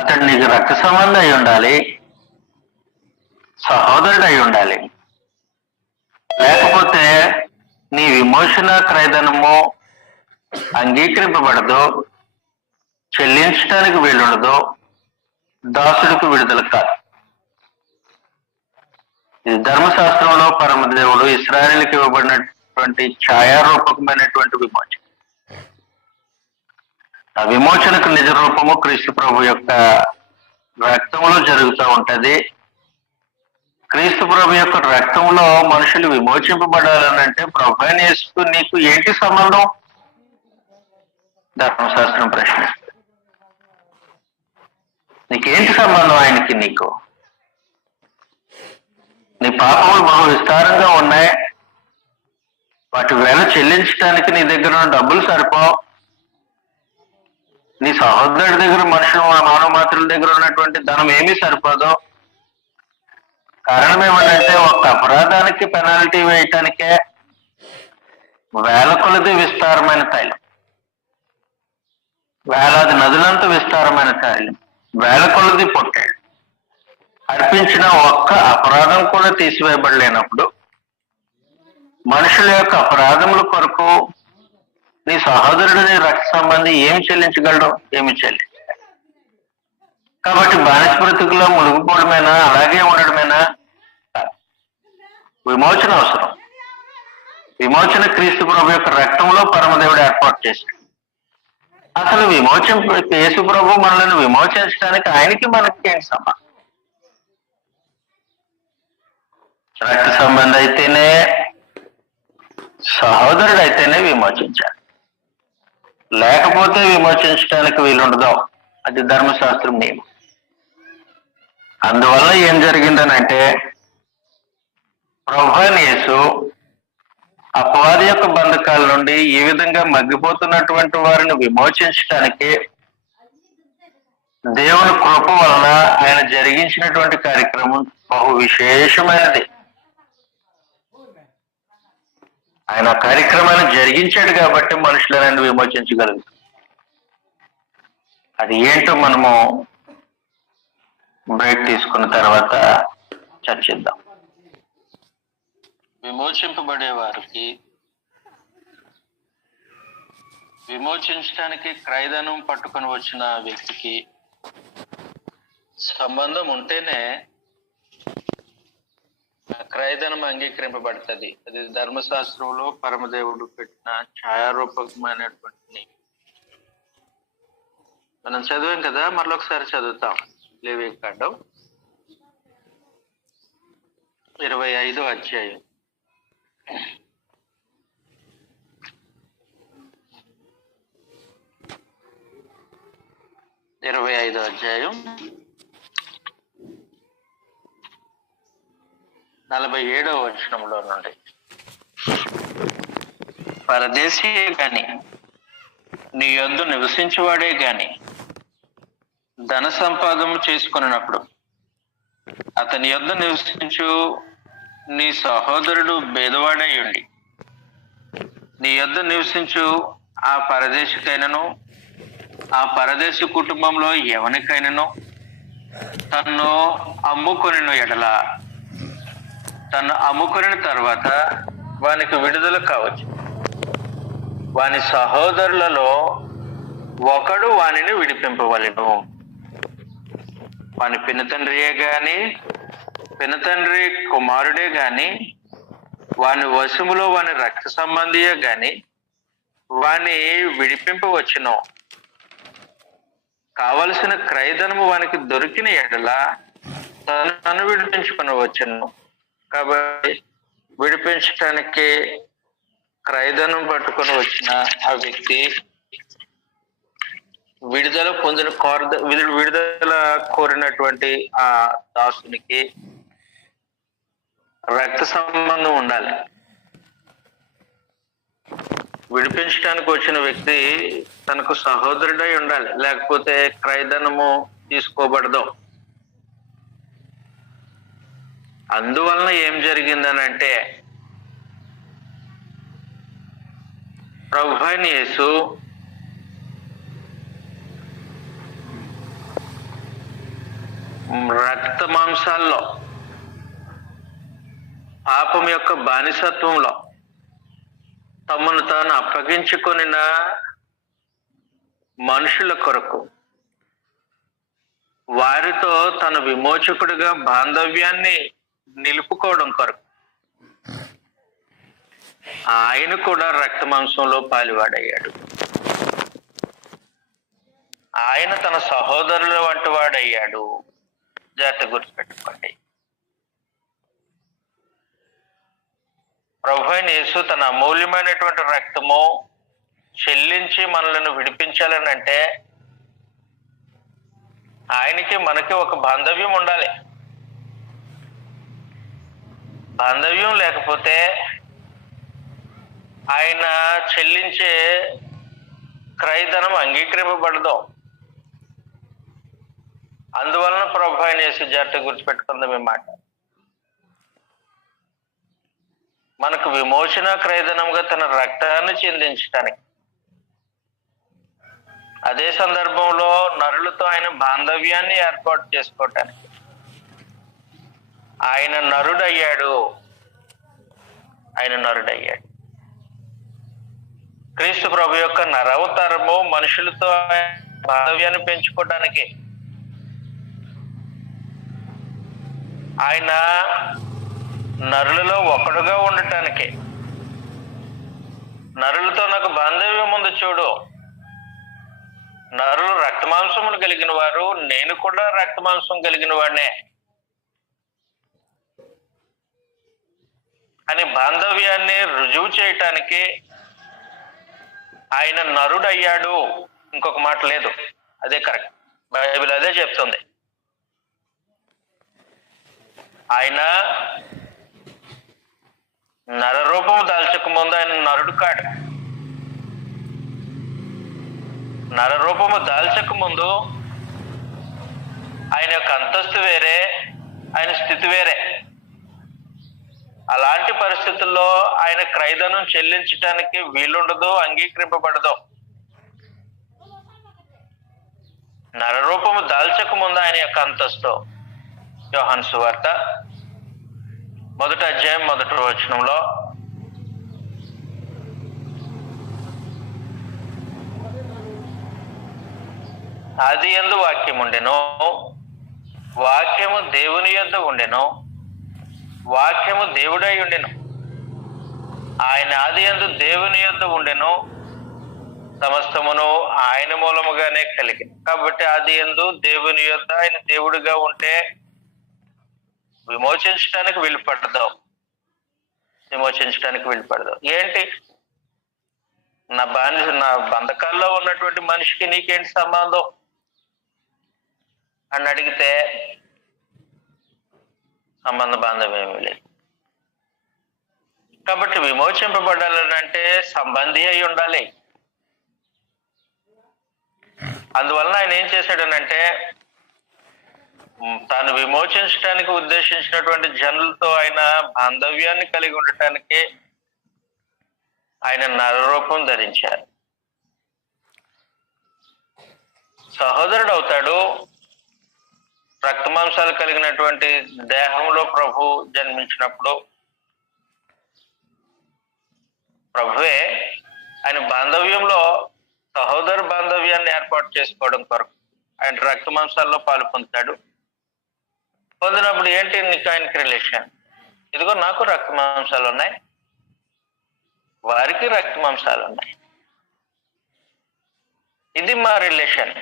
అతడు నీకు రక్త సంబంధం అయి ఉండాలి, సహోదరుడు అయి ఉండాలి. లేకపోతే నీ విమోచన క్రైదనము అంగీకరింపబడదు, చెల్లించడానికి వీలుండదు, దాసుడికి విడుదల కాదు. ఇది ధర్మశాస్త్రంలో పరమదేవుడు ఇశ్రాయేలుకి ఇవ్వబడినటువంటి ఛాయారూపకమైనటువంటి విమోచన. ఆ విమోచనకు నిజ రూపము క్రీస్తు ప్రభు యొక్క రక్తంలో జరుగుతూ ఉంటది. క్రీస్తు ప్రభు యొక్క రక్తంలో మనుషులు విమోచింపబడాలనంటే ప్రభు అయిన యేసుకు నీకు ఏంటి సంబంధం? ధర్మశాస్త్రం ప్రశ్నిస్తుంది, నీకేంటి సంబంధం ఆయనకి నీకు? నీ పాపములు బహు విస్తారంగా ఉన్నాయి, వాటి వేళ చెల్లించడానికి నీ దగ్గర ఉన్న డబ్బులు సరిపో, నీ సహోదరుడి దగ్గర మనుషులు మానవ మాత్రుల దగ్గర ఉన్నటువంటి ధనం ఏమీ సరిపోదు. కారణం ఏమంటే ఒక్క అపరాధానికి పెనాల్టీ వేయటానికే వేల కొలది విస్తారమైన తైలం, వేలాది నదులంత విస్తారమైన తైలం, వేల కొలది పొట్టాడు అర్పించిన ఒక్క అపరాధం కూడా తీసివేయబడలేనప్పుడు మనుషుల యొక్క అపరాధముల కొరకు నీ సహోదరుడిని రక్త సంబంధి ఏమి చెల్లించగలడు? ఏమి చెల్లి. కాబట్టి బానిస బ్రతుకులో మునిగిపోవడమేనా, అలాగే ఉండడమేనా? విమోచన అవసరం. విమోచన క్రీస్తు ప్రభు యొక్క రక్తంలో పరమదేవుడు ఏర్పాటు చేశాడు. అసలు యేసు ప్రభు మనల్ని విమోచించడానికి ఆయనకి మనకి ఏంటి సంబంధం? రక్త సంబంధం అయితేనే, సహోదరుడు అయితేనే విమోచించాలి, లేకపోతే విమోచించడానికి వీలుండదు. అది ధర్మశాస్త్రం నియమం. అందువల్ల ఏం జరిగిందనంటే, ప్రభువైన యేసు అపవాది యొక్క బంధకాల నుండి ఈ విధంగా మగ్గిపోతున్నటువంటి వారిని విమోచించడానికి దేవుని కృప వలన ఆయన జరిగించినటువంటి కార్యక్రమం బహు విశేషమైనది. ఆయన కార్యక్రమాన్ని జరిగించాడు కాబట్టి మనుషులను విమోచించగలరు. అది ఏంటో మనము బ్రేక్ తీసుకున్న తర్వాత చర్చిద్దాం. విమోచింపబడే వారికి విమోచించడానికి క్రయధనం పట్టుకొని వచ్చిన వ్యక్తికి సంబంధం ఉంటేనే క్రయధనం అంగీకరింపబడుతుంది. అది ధర్మశాస్త్రంలో పరమదేవుడు పెట్టిన ఛాయారూపకమైనటువంటి. మనం చదివాం కదా, మరొకసారి చదువుతాం. లేవికాండం 25వ అధ్యాయం 25వ అధ్యాయం 47వ వచనంలో నుండి. పరదేశీయే గాని నీ యొద్ద నివసించేవాడే గాని ధన సంపాదము చేసుకున్నప్పుడు అతని యొద్ద నివసించు నీ సహోదరుడు భేదవాడై ఉండి నీ యొద్ద నివసించు ఆ పరదేశికైనను ఆ పరదేశి కుటుంబంలో ఎవరికైనాను తన్ను అమ్ముకొనిన ఎడల తను అమ్ముకొనిన తర్వాత వానికి విడుదల కావచ్చు. వాని సహోదరులలో ఒకడు వానిని విడిపింపవలెను. వాని పినతండ్రియే గాని పినతండ్రి కుమారుడే గాని వాని వశములో వాని రక్త సంబంధియే గాని వాని విడిపింపవచ్చును. కావలసిన క్రయధనము వానికి దొరికిన ఎడల తను విడిపించుకునవచ్చును. కాబట్టి విడిపించటానికి క్రయధనం పట్టుకొని వచ్చిన ఆ వ్యక్తి విడుదల విడుదల కోరినటువంటి ఆ దాసునికి రక్త సంబంధం ఉండాలి. విడిపించడానికి వచ్చిన వ్యక్తి తనకు సహోదరుడై ఉండాలి, లేకపోతే క్రయధనము తీసుకోబడదు. అందువలన ఏం జరిగిందనంటే, ప్రభువైన యేసు రక్త మాంసాల్లో పాపం యొక్క బానిసత్వంలో తమను తాను అప్పగించుకొనిన మనుషుల కొరకు వారితో తన విమోచకుడిగా బాంధవ్యాన్ని నిలుపుకోవడం కొరకు ఆయన కూడా రక్త మాంసంలో పాలివాడయ్యాడు. ఆయన తన సహోదరుల వంటి వాడయ్యాడు. జాగ్రత్త గుర్తుపెట్టుకోండి. ప్రభువైన యేసు తన అమూల్యమైనటువంటి రక్తము చెల్లించి మనలను విడిపించాలని అంటే ఆయనకి మనకి ఒక బాంధవ్యం ఉండాలి. బాంధవ్యం లేకపోతే ఆయన చెల్లించే క్రయధనం అంగీకరింపబడదు. అందువలన ప్రభువైన యేసు జాగ్రత్త గుర్తుపెట్టుకుందాం ఈ మాట. మనకు విమోచన క్రయధనంగా తన రక్తాన్ని చెందించటానికి, అదే సందర్భంలో నరులతో ఆయన బాంధవ్యాన్ని ఏర్పాటు చేసుకోవటానికి ఆయన నరుడయ్యాడు. క్రీస్తు ప్రభు యొక్క నరవతారము మనుషులతో బాంధవ్యాన్ని పెంచుకోవటానికి. ఆయన నరులలో ఒకడుగా ఉండటానికి. నరులతో నాకు బాంధవ్యం ఉంది చూడు, నరులు రక్తమాంసములు కలిగిన వారు, నేను కూడా రక్తమాంసం కలిగిన వాడినే అని బాంధవ్యాన్ని రుజువు చేయటానికి ఆయన నరుడయ్యాడు. ఇంకొక మాట లేదు, అదే కరెక్ట్. బైబిల్ అదే చెప్తుంది. ఆయన నరరూపము దాల్చక ముందు ఆయన నరుడు కాడు. నరరూపము దాల్చక ముందు ఆయన యొక్క అంతస్తు వేరే, ఆయన స్థితి వేరే. అలాంటి పరిస్థితుల్లో ఆయన క్రయధనం చెల్లించటానికి వీలుండదు, అంగీకరింపబడదు. నరరూపము దాల్చక ముందు ఆయన యొక్క అంతస్తు. యోహాను సువార్త 1వ అధ్యాయం 1వ వచనంలో ఆది యందు వాక్యం ఉండెను, వాక్యము దేవుని యొద్ద ఉండెను, వాక్యము దేవుడై ఉండెను. ఆయన ఆది యందు దేవుని యొద్ద ఉండెను, సమస్తమును ఆయన మూలముగానే కలిగి. కాబట్టి ఆది యందు దేవుని యొద్ద ఆయన దేవుడిగా ఉంటే విమోచించడానికి వీలుపడదాం. ఏంటి నా బంధకాల్లో ఉన్నటువంటి మనిషికి నీకేంటి సంబంధం అని అడిగితే బాంధవం ఏమీ లేదు. కాబట్టి విమోచింపబడాలనంటే సంబంధి అయి ఉండాలి. అందువలన ఆయన ఏం చేశాడనంటే తాను విమోచించడానికి ఉద్దేశించినటువంటి జనులతో ఆయన బాంధవ్యాన్ని కలిగి ఉండటానికి ఆయన నరరూపం ధరించారు. సహోదరుడు అవుతాడు. రక్తమాంసాలు కలిగినటువంటి దేహంలో ప్రభు జన్మించినప్పుడు ప్రభువే ఆయన బాంధవ్యంలో సహోదర బాంధవ్యాన్ని ఏర్పాటు చేసుకోవడం కొరకు ఆయన రక్తమాంసాల్లో పాలు పొందుతాడు. పొందినప్పుడు ఏంటి నీకు ఆయనకి రిలేషన్? ఇదిగో నాకు రక్తమాంసాలు ఉన్నాయి, వారికి రక్తమాంసాలు ఉన్నాయి, ఇది మా రిలేషన్.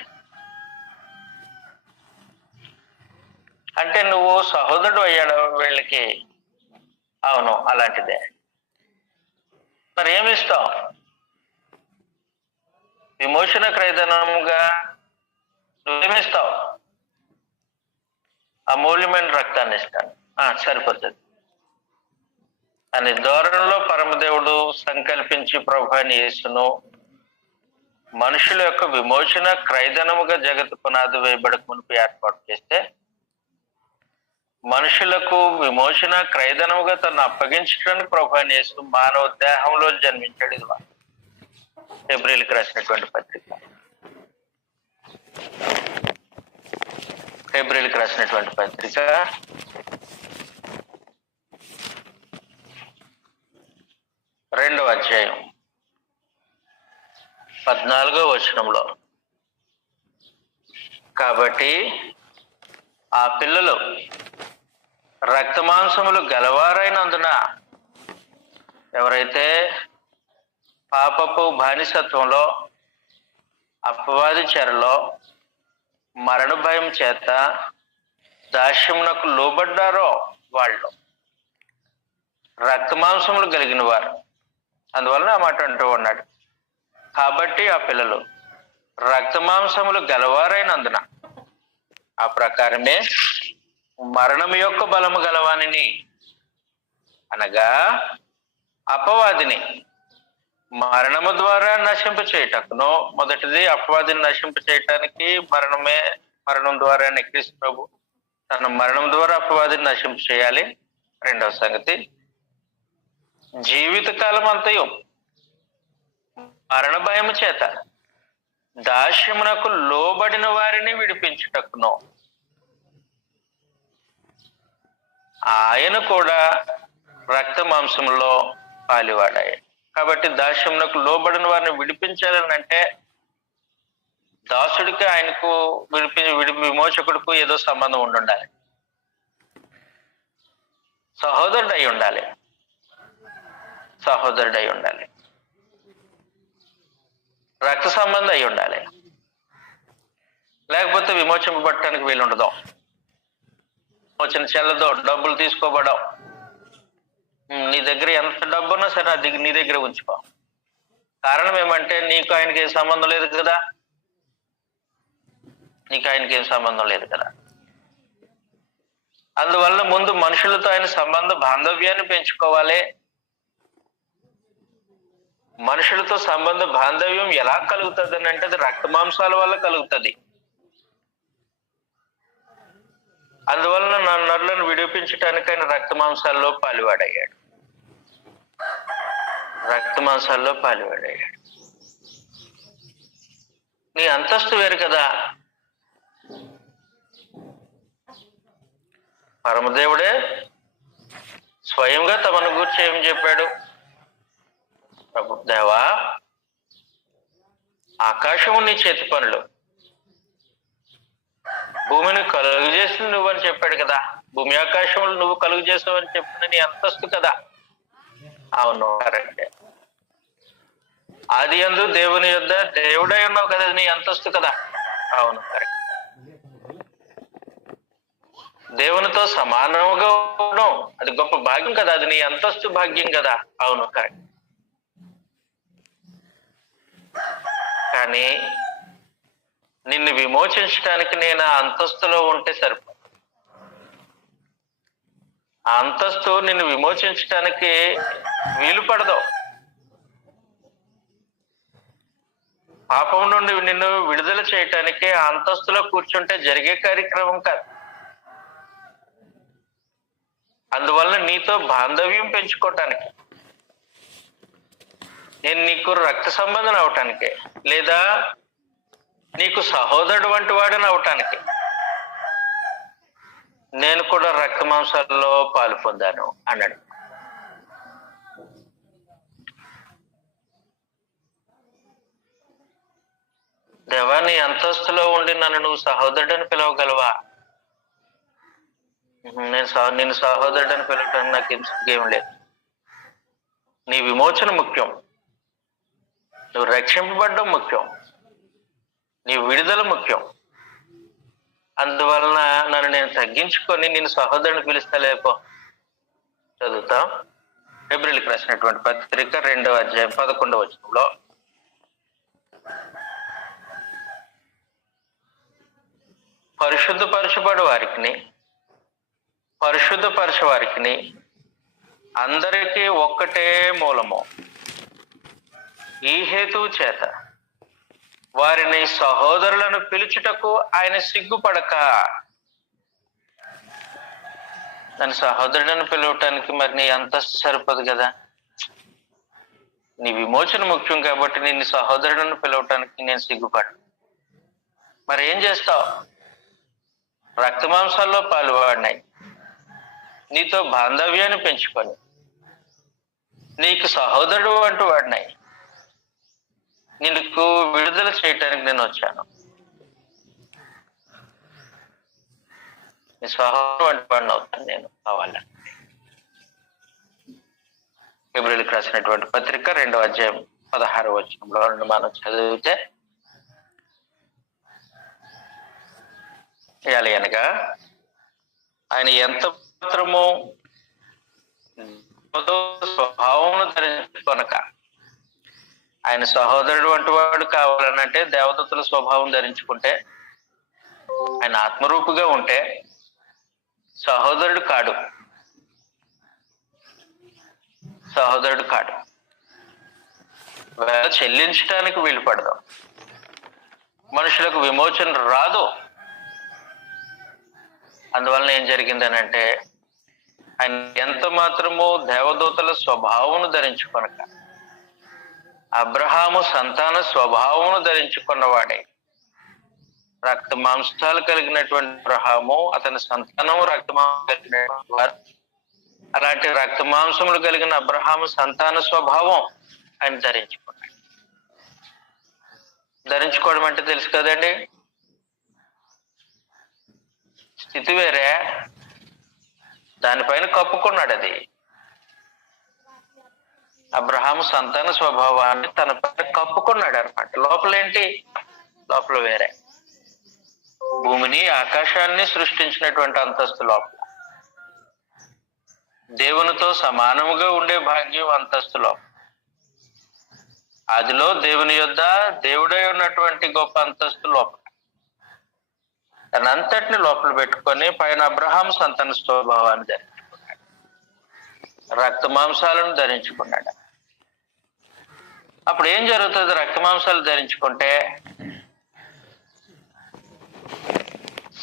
అంటే నువ్వు సహోదరుడు అయ్యాడు వీళ్ళకి. అవును, అలాంటిదే. మరి ఏమిస్తావు? విమోచన క్రయధనముగా నువ్వేమిస్తావు? అమూల్యమైన రక్తాన్ని ఇస్తాను, సరిపోతుంది అని ధోరణిలో పరమదేవుడు సంకల్పించి ప్రభుని యేసును మనుషుల యొక్క విమోచన క్రయధనముగా జగత్తు పునాది వేయబడక మునుపు ఏర్పాటు చేస్తే, మనుషులకు విమోచన క్రయధనముగా తను అప్పగించడానికి ప్రభుని యేసు మానవ దేహంలో జన్మించాడు. ఇది హెబ్రీయులకు రాసినటువంటి పత్రిక, హెబ్రీయులకు రాసినటువంటి పత్రిక 2వ అధ్యాయం 14వ వచనంలో, కాబట్టి ఆ పిల్లలు రక్తమాంసములు గలవారైనందున ఎవరైతే పాపపు బానిసత్వంలో అపవాది చెరలో మరణ భయం చేత దాస్యమునకు లోబడ్డారో వాళ్ళు రక్తమాంసములు కలిగిన వారు. అందువలన ఆ మాట అంటూ ఉన్నాడు, కాబట్టి ఆ పిల్లలు రక్తమాంసములు గలవారైనందున ఆ ప్రకారమే మరణం యొక్క బలము గలవానిని, అనగా అపవాదిని మరణము ద్వారా నశింప చేయటకును. మొదటిది అపవాదిని నశింప చేయటానికి మరణం ద్వారానే క్రీస్తు ప్రభు తన మరణం ద్వారా అపవాదిని నశింప చేయాలి. రెండవ సంగతి, జీవితకాలం అంతయు మరణ భయము చేత దాస్యమునకు లోబడిన వారిని విడిపించుటకును. ఆయన కూడా రక్త మాంసంలో పాలివాడాయి. కాబట్టి దాస్యమునకు లోబడిన వారిని విడిపించాలని అంటే దాసుడికి ఆయనకు విమోచకుడికి ఏదో సంబంధం ఉండాలి. సహోదరుడై ఉండాలి, రక్త సంబంధం అయి ఉండాలి. లేకపోతే విమోచింపబట్టడానికి వీలుండదు. విమోచన చెల్లదో, డబ్బులు తీసుకోబడవు. నీ దగ్గర ఎంత డబ్బు ఉన్నా సరే అది నీ దగ్గర ఉంచుకో. కారణం ఏమంటే నీకు ఆయనకి ఏం సంబంధం లేదు కదా, అందువల్ల ముందు మనుషులతో ఆయన సంబంధ బాంధవ్యాన్ని పెంచుకోవాలి. మనుషులతో సంబంధ బాంధవ్యం ఎలా కలుగుతుంది అని అంటే అది రక్త మాంసాల వల్ల కలుగుతుంది. అందువలన నా నరులను విడిపించడానికి ఆయన రక్త మాంసాల్లో పాలివాడయ్యాడు. నీ అంతస్తు వేరు కదా. పరమదేవుడే స్వయంగా తమను గూర్చి ఏం చెప్పాడు? ప్రభు దేవా, ఆకాశము నీ చేతి పనులు, భూమిని కలుగు చేసింది నువ్వని చెప్పాడు కదా. భూమి ఆకాశములు నువ్వు కలుగు చేసావని చెప్పిన నీ అంతస్తు కదా. అవును, కరెక్టే. ఆది యందు దేవుని యొద్ద దేవుడై ఉన్నావు కదా, నీ అంతస్తు కదా. అవును, కరెక్ట్. దేవునితో సమానంగా ఉండడం అది గొప్ప భాగ్యం కదా, అది నీ అంతస్తు భాగ్యం కదా. అవును, కరెక్ట్. కానీ నిన్ను విమోచించడానికి నేను ఆ అంతస్తులో ఉంటే సరిపో. ఆ అంతస్తు నిన్ను విమోచించడానికి వీలు పడదు. పాపం నుండి నిన్ను విడుదల చేయటానికి ఆ అంతస్తులో కూర్చుంటే జరిగే కార్యక్రమం కాదు. అందువల్ల నీతో బాంధవ్యం పెంచుకోవటానికి, నేను నీకు రక్త సంబంధం అవటానికి, లేదా నీకు సహోదరుడు వంటి వాడిని అవటానికి నేను కూడా రక్త మాంసాల్లో పాలు పొందాను అన్నాడు. దేవా, నీ అంతస్తులో ఉండి నన్ను నువ్వు సహోదరుడని పిలవగలవా? నిన్ను సహోదరుడని పిలవటానికి నాకు ఇంకేం లేదు. నీ విమోచన ముఖ్యం, నువ్వు రక్షింపబడడం ముఖ్యం, నీ విడుదల ముఖ్యం. అందువలన నన్ను నేను తగ్గించుకొని నేను సహోదరుని పిలుస్తలేపో. చదువుతాం. ఫిబ్రవరికి రాసినటువంటి పత్రిక 2వ అధ్యాయం 11వ వచనంలో, పరిశుద్ధపరచబడు వారికి అందరికీ ఒక్కటే మూలము. ఈ హేతువు చేత వారిని సహోదరులను పిలుచుటకు ఆయన సిగ్గుపడక. నన్ను సహోదరులను పిలవటానికి మరి నీ అంతస్తు సరిపోదు కదా. నీ విమోచన ముఖ్యం కాబట్టి నిన్ను సహోదరులను పిలవటానికి నేను సిగ్గుపడ్డా. మరి ఏం చేస్తావు? రక్త మాంసాల్లో పాలువాడినాయి, నీతో బాంధవ్యాన్ని పెంచుకొని నీకు సహోదరుడు అంటూ వాడినాయి, నీకు విడుదల చేయటానికి నేను వచ్చాను. నీ సహోదరుడు వంటి వాడిని అవుతాను నేను కావాలని. ఫిబ్రవరికి రాసినటువంటి పత్రిక 2వ అధ్యాయం 16వ వచనంలో మనం చదివితే, అనగా ఆయన ఎంత మాత్రము స్వభావమును ధరించుకొనక, ఆయన సహోదరుడు వంటి వాడు కావాలనంటే దేవదత్తుల స్వభావం ధరించుకుంటే, ఆయన ఆత్మరూపుగా ఉంటే సహోదరుడు కాడు. చెల్లించడానికి వీలు పడదాం. మనుషులకు విమోచన రాదు. అందువలన ఏం జరిగిందనంటే, ఆయన ఎంత మాత్రము దేవదూతల స్వభావమును ధరించుకొనక, అబ్రహాము సంతాన స్వభావమును ధరించుకున్నవాడే. రక్త మాంసాలు కలిగినటువంటి అబ్రహాము, అతని సంతానము రక్త మాంసం కలిగినటువంటి వారు. అలాంటి రక్త మాంసములు కలిగిన అబ్రహాము సంతాన స్వభావం ఆయన ధరించుకున్నాడు. ధరించుకోవడం అంటే తెలుసు కదండి, స్థితి వేరే, దానిపైన కప్పుకున్నాడు. అది అబ్రహాము సంతాన స్వభావాన్ని తన పైన కప్పుకున్నాడు అనమాట. లోపలేంటి? లోపల వేరే. భూమిని ఆకాశాన్ని సృష్టించినటువంటి అంతస్తు లోపల, దేవునితో సమానముగా ఉండే భాగ్యం అంతస్తు లోపల, అదిలో దేవుని యొద్ద దేవుడై ఉన్నటువంటి గొప్ప అంతస్తు లోపల, తనంతటిని లోపల పెట్టుకొని పైన అబ్రహాం సంతాన స్వభావాన్ని ధరించుకున్నాడు, రక్త మాంసాలను ధరించుకున్నాడు. అప్పుడు ఏం జరుగుతుంది? రక్త మాంసాలు ధరించుకుంటే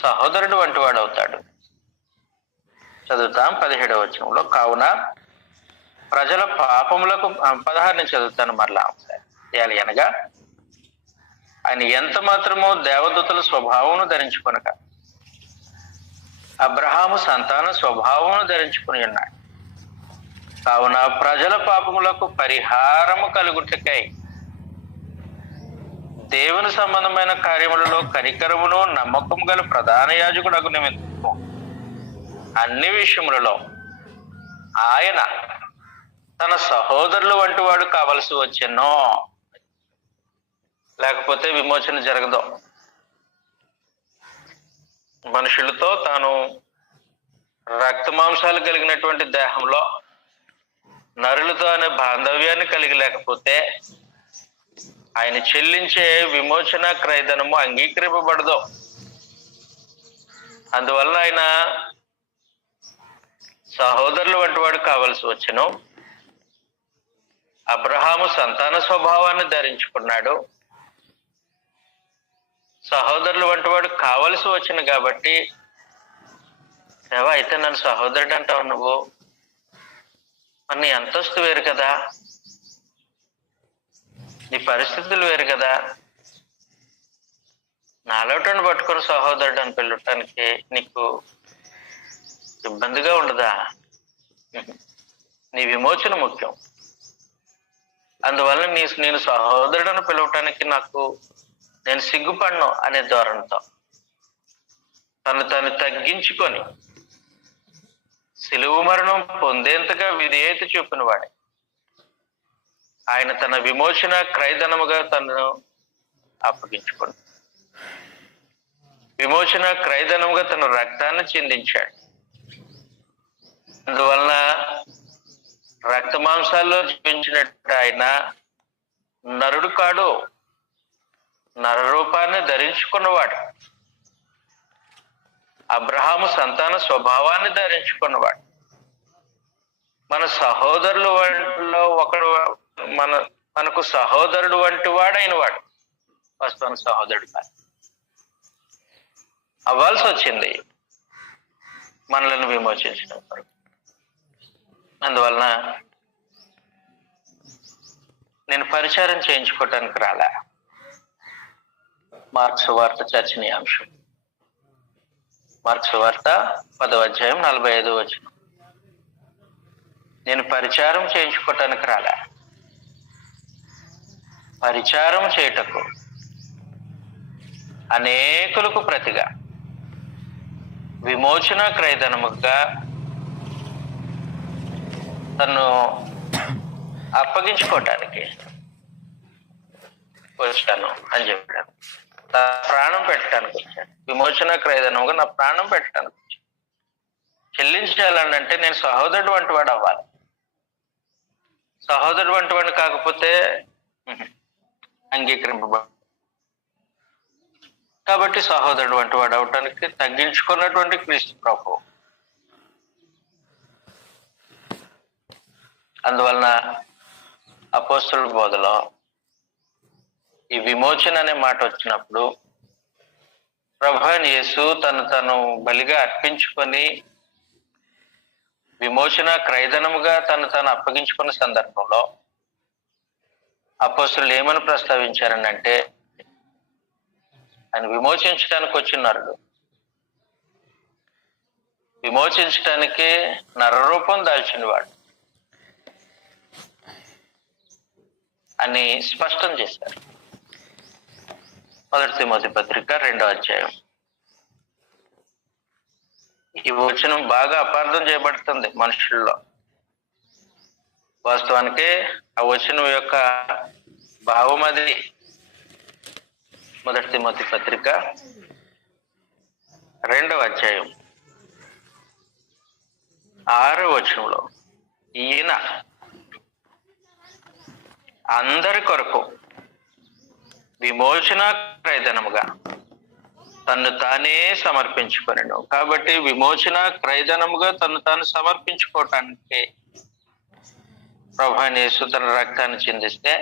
సహోదరుడు వంటి వాడు అవుతాడు. చదువుతాం 17వ వచనంలో, కావున ప్రజల పాపములకు 16 నుంచి చదువుతాను మరలా ఒకసారి. అనగా ఆయన ఎంత మాత్రమో దేవదూతల స్వభావమును ధరించుకొనక, అబ్రహాము సంతాన స్వభావమును ధరించుకుని ఉన్నాడు. కావున ప్రజల పాపములకు పరిహారము కలుగుటకై దేవుని సంబంధమైన కార్యములలో కనికరమును నమ్మకం గల ప్రధాన యాజకుడగు నిమిత్తము అన్ని విషయములలో ఆయన తన సహోదరులు వంటి వాడు కావలసి వచ్చెనో, లేకపోతే విమోచన జరగదు. మనుషులతో తాను రక్త మాంసాలు కలిగినటువంటి దేహంలో నరులతో అనే బాంధవ్యాన్ని కలిగి లేకపోతే ఆయన చెల్లించే విమోచన క్రయధనము అంగీకరింపబడదు. అందువల్ల ఆయన సహోదరులు వంటి వాడు కావలసి వచ్చెను. అబ్రహాము సంతాన స్వభావాన్ని ధరించుకున్నాడు. సహోదరులు వంటి వాడు కావలసి వచ్చిన కాబట్టి, దేవా అయితే నన్ను సహోదరుడు అంటావు నువ్వు, మరి నీ అంతస్తు వేరు కదా, నీ పరిస్థితులు వేరు కదా, నాలోటను పట్టుకుని సహోదరుడు అని పిలవటానికి నీకు ఇబ్బందిగా ఉండదా? నీ విమోచన ముఖ్యం. అందువల్ల నేను సహోదరుడను పిలవటానికి నేను సిగ్గుపడను అనే ధోరణితో తను తగ్గించుకొని సిలువ మరణం పొందేంతగా విధేయత చూపిన వాడే ఆయన తన విమోచన క్రయధనముగా తనను అప్పగించుకుని విమోచన క్రయధనముగా తన రక్తాన్ని చిందించాడు. అందువలన రక్త మాంసాల్లో జీవించినట్టు ఆయన నరుడు కాడు, నరరూపాన్ని ధరించుకున్నవాడు. అబ్రహాము సంతాన స్వభావాన్ని ధరించుకున్నవాడు. మన సహోదరుల వాటిలో ఒకడు, మనకు సహోదరుడు వంటి వాడైన వాడు వాస్తవానికి సహోదరుడు కాదు. అవ్వాల్సి వచ్చింది మనలను విమోచించడం కొరకు. అందువలన నేను పరిచారం చేయించుకోవటానికి రాలా. మార్క్స్ సువార్త చర్చనీయాంశం. మార్క్స్ సువార్త 10వ అధ్యాయం 45వ వచనం. నేను పరిచారం చేయించుకోవటానికి రాలా, పరిచారం చేయుటకు అనేకులకు ప్రతిగా విమోచన క్రయధనముగా తను అప్పగించుకోవటానికి వచ్చాను అని చెప్పాడు. నా ప్రాణం పెట్టడానికి వచ్చాను, విమోచన క్రయధనముగా నా ప్రాణం పెట్టడానికి వచ్చాను. చెల్లించాలంటే నేను సహోదరుడు వంటి వాడు అవ్వాలి. సహోదరుడు వంటి వాడిని కాకపోతే అంగీకరింపబడు. కాబట్టి సహోదరుడు వంటి వాడు అవటానికి తగ్గించుకున్నటువంటి క్రీస్తు ప్రభువు. అందువలన అపోస్తలుల బోధలో ఈ విమోచన అనే మాట వచ్చినప్పుడు ప్రభువైన యేసు తను బలిగా అర్పించుకొని విమోచన క్రయధనముగా తను అప్పగించుకున్న సందర్భంలో అపోస్తలులు ఏమని ప్రస్తావించారనంటే, ఆయన విమోచించడానికి వచ్చిన నరుడు, విమోచించటానికి నరరూపం దాల్చినవాడు అని స్పష్టం చేశారు. 1 తిమోతి పత్రిక 2వ అధ్యాయం. ఈ వచనం బాగా అపార్థం చేయబడుతుంది మనుషుల్లో. వాస్తవానికి ఆ వచనం యొక్క భావం అది. 1 తిమోతి పత్రిక 2వ అధ్యాయం 6వ వచనంలో ఈయన అందరి కొరకు విమోచన క్రయధనముగా తను తానే సమర్పించుకొనెను. కాబట్టి విమోచన క్రయధనముగా తాను సమర్పించుకోవటానికి ప్రభువైన యేసు తన రక్తాన్ని చిందిస్తే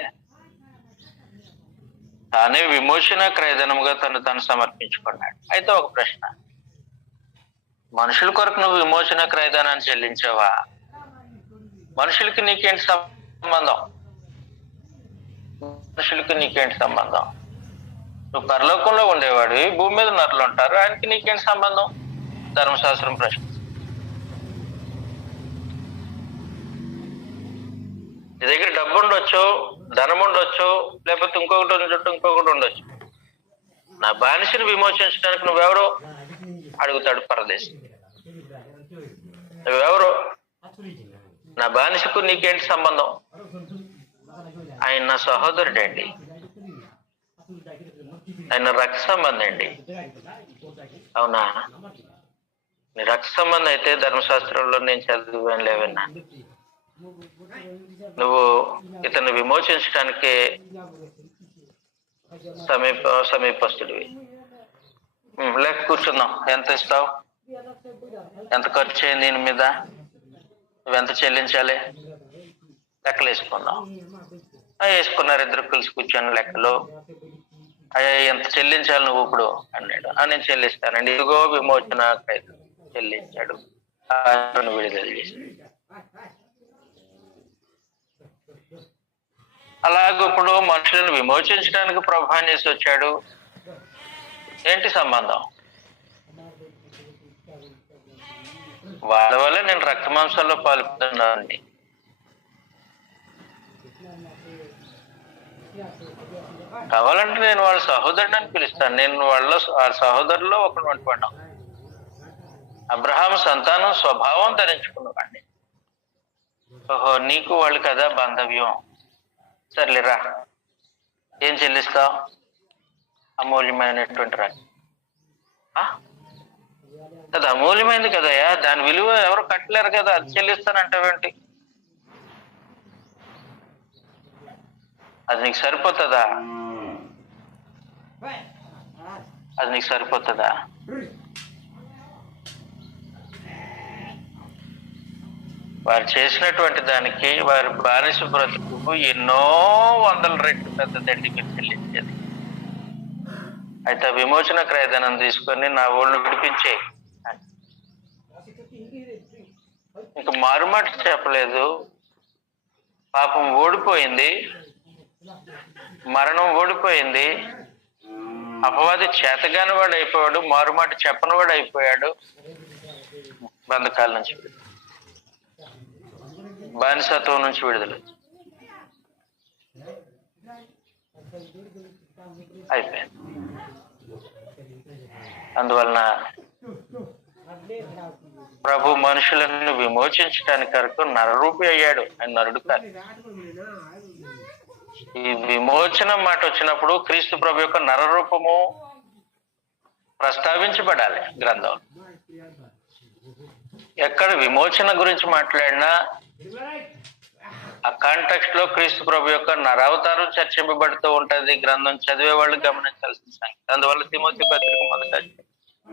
తానే విమోచన క్రయధనముగా తాను సమర్పించుకున్నాడు. అయితే ఒక ప్రశ్న, మనుషుల కొరకు నువ్వు విమోచన క్రయధనాన్ని చెల్లించావా? మనుషులకి నీకేంటి సంబంధం? మనుషులకి నీకేంటి సంబంధం? నువ్వు పరలోకంలో ఉండేవాడు, భూమి మీద నరులు ఉంటారు, ఆయనకి నీకేంటి సంబంధం? ధర్మశాస్త్రం ప్రశ్న. దగ్గర డబ్బు ఉండొచ్చు, ధనం ఉండొచ్చు, లేకపోతే ఇంకొకటి ఉండొచ్చు. నా బానిసని విమోచించడానికి నువ్వెవరు అడుగుతాడు పరదేశి. నువ్వెవరు? నా బానిసకు నీకేంటి సంబంధం? ఆయన నా సహోదరుడు అండి, ఆయన రక్త సంబంధం అండి. అవునా? నీ రక్త సంబంధం అయితే ధర్మశాస్త్రంలో నేను చదివాను లేవన్నా. నువ్వు ఇతన్ని విమోచించడానికి సమీపస్తుడివి. లేక కూర్చుందాం. ఎంత ఇస్తావు? ఎంత ఖర్చు అయింది దీని మీద? నువ్వెంత చెల్లించాలి? లెక్కలు వేసుకుందాం. వేసుకున్నారు ఇద్దరు కలిసి కూర్చొని లెక్కలు. అయ్యా ఎంత చెల్లించాలి నువ్వు ఇప్పుడు అన్నాడు. నేను చెల్లిస్తానండి. ఇదిగో విమోచన చెల్లించాడు, విడుదల చేశాడు. అలాగే ఇప్పుడు మనుషులను విమోచించడానికి ప్రభు చేసి వచ్చాడు. ఏంటి సంబంధం? వాళ్ళ వల్ల నేను రక్త మాంసాల్లో పాల్గొన్నానండి. కావాలంటే నేను వాళ్ళ సహోదరుడు అని పిలుస్తాను. నేను వాళ్ళ సహోదరులో ఒకటి పడ్డాం. అబ్రహాం సంతానం స్వభావం ధరించుకున్నవాడిని. ఓహో, నీకు వాళ్ళు కదా బాంధవ్యం. సర్లేరా, ఏం చెల్లిస్తావు? అమూల్యమైనటువంటి రక్తం. అది అమూల్యమైంది కదయ్యా, దాని విలువ ఎవరు కట్టలేరు కదా, అది చెల్లిస్తానంటావేంటి? అది నీకు సరిపోతుందా? అది నీకు సరిపోతుందా? వారు చేసినటువంటి దానికి వారి బానిస బ్రతుకు ఎన్నో వందల రెట్లు పెద్ద దండికి చెల్లించేది. అయితే విమోచన క్రయధనం తీసుకొని నా ఊళ్ళు విడిపించే. ఇంక మారుమాట చెప్పలేదు. పాపం ఓడిపోయింది, మరణం ఓడిపోయింది. అపవాది చేతగాని వాడు అయిపోయాడు, మారుమాట చెప్పని వాడు అయిపోయాడు. బంధకాల నుంచి బానిసత్వం నుంచి విడుదల అయిపోయింది. అందువలన ప్రభు మనుషులను విమోచించడానికి వరకు నరరూపి అయ్యాడు. ఆయన నరుడు కాదు. ఈ విమోచన మాట వచ్చినప్పుడు క్రీస్తు ప్రభు యొక్క నరరూపము ప్రస్తావించబడాలి గ్రంథంలో. ఎక్కడ విమోచన గురించి మాట్లాడినా ఆ కాంటెక్స్ట్ లో క్రీస్తు ప్రభు యొక్క నరావతారం చర్చింపబడుతూ ఉంటది. గ్రంథం చదివే వాళ్ళు గమనించాల్సిన సంగతి. అందువల్ల తిమోతి పత్రిక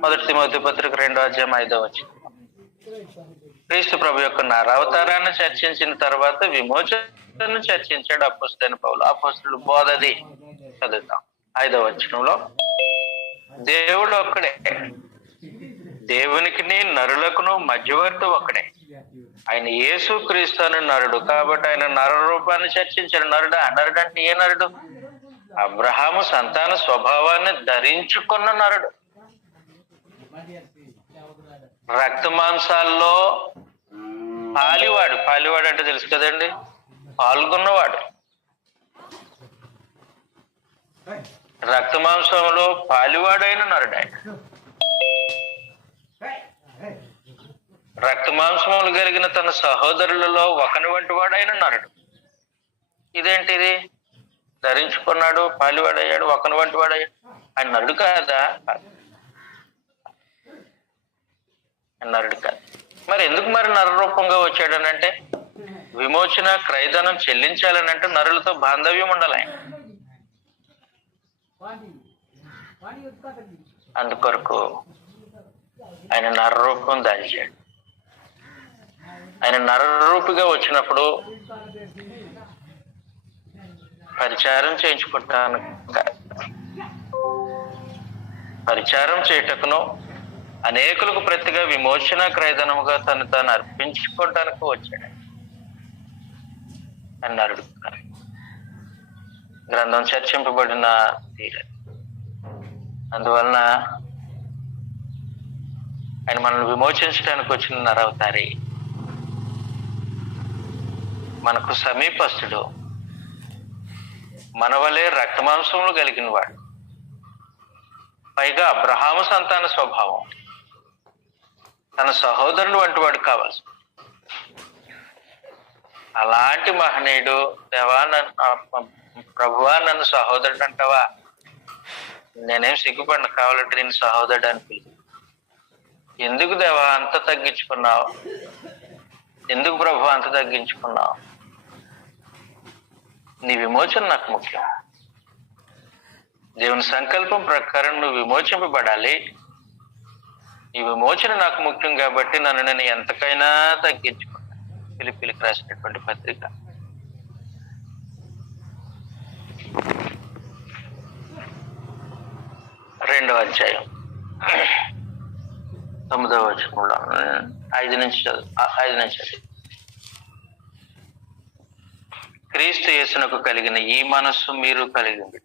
మొదటి తిమోతి పత్రిక 2వ అధ్యాయం 5వ వచనం, క్రీస్తు ప్రభు యొక్క నరావతారాన్ని చర్చించిన తర్వాత విమోచనను చర్చించాడు అపోస్తలుడైన పౌలు. అపోస్తలుడు బోధది చదువుతాం 5వ వచనంలో, దేవుడు ఒక్కడే, దేవునికి నరులకును మధ్యవర్తి ఒక్కడే, ఆయన యేసు క్రీస్తు అని నరుడు. కాబట్టి ఆయన నర రూపాన్ని చర్చించాడు. నరుడు అంటే ఏ నరుడు? అబ్రహాము సంతాన స్వభావాన్ని ధరించుకున్న నరుడు. రక్త మాంసాల్లో పాలివాడు అంటే తెలుసు కదండి, పాల్గొన్నవాడు. రక్త మాంసంలో పాలివాడైన నరుడు ఆయన. రక్త మాంసములు కలిగిన తన సహోదరులలో ఒకని వంటి వాడైన నరుడు. ఇదేంటిది? ధరించుకున్నాడు, పాలివాడయ్యాడు, ఒకని వంటి వాడయ్యాడు. ఆయన నరుడు కాదా? నరుడు కాదు. మరి ఎందుకు మరి నరరూపంగా వచ్చాడనంటే, విమోచన క్రయధనం చెల్లించాలనంటే నరులతో బాంధవ్యం ఉండాలి ఆయన. అందుకొరకు ఆయన నరరూపం దాల్చాడు. ఆయన నరరూపిగా వచ్చినప్పుడు పరిచారం చేయించుకుంటాను, పరిచారం చేయటకును అనేకులకు ప్రతిగా విమోచన క్రయధనముగా తను తాను అర్పించుకోవటానికి వచ్చాడు. అన్నాడు గ్రంథం చర్చింపబడిన తీరు. అందువలన ఆయన మనల్ని విమోచించడానికి వచ్చిన నరవతారి. మనకు సమీపస్తుడు, మన వలె రక్తమాంసములు కలిగిన వాడు, పైగా అబ్రహాము సంతాన స్వభావం, తన సహోదరుడు వంటి వాడు కావాల్సి. అలాంటి మహనీయుడు, దేవా ప్రభువా నన్ను సహోదరుడు అంటావా? నేనేం సిగ్గుపడిన, కావాలంటే నేను సహోదరుడు అని పిలుచు. ఎందుకు దేవా అంత తగ్గించుకున్నావు? ఎందుకు ప్రభు అంత తగ్గించుకున్నావు? నీ విమోచన నాకు ముఖ్యం. దేవుని సంకల్పం ప్రకారం నువ్వు విమోచింపబడాలి. ఈ విమోచన నాకు ముఖ్యం కాబట్టి నన్ను నేను ఎంతకైనా తగ్గించుకున్నాను. ఫిలిప్పీలకు రాసినటువంటి పత్రిక 2వ అధ్యాయం 9వ వచనంలో 5 నుంచి చదువు. క్రీస్తు యేసునకు కలిగిన ఈ మనస్సు మీరు కలిగి ఉంది.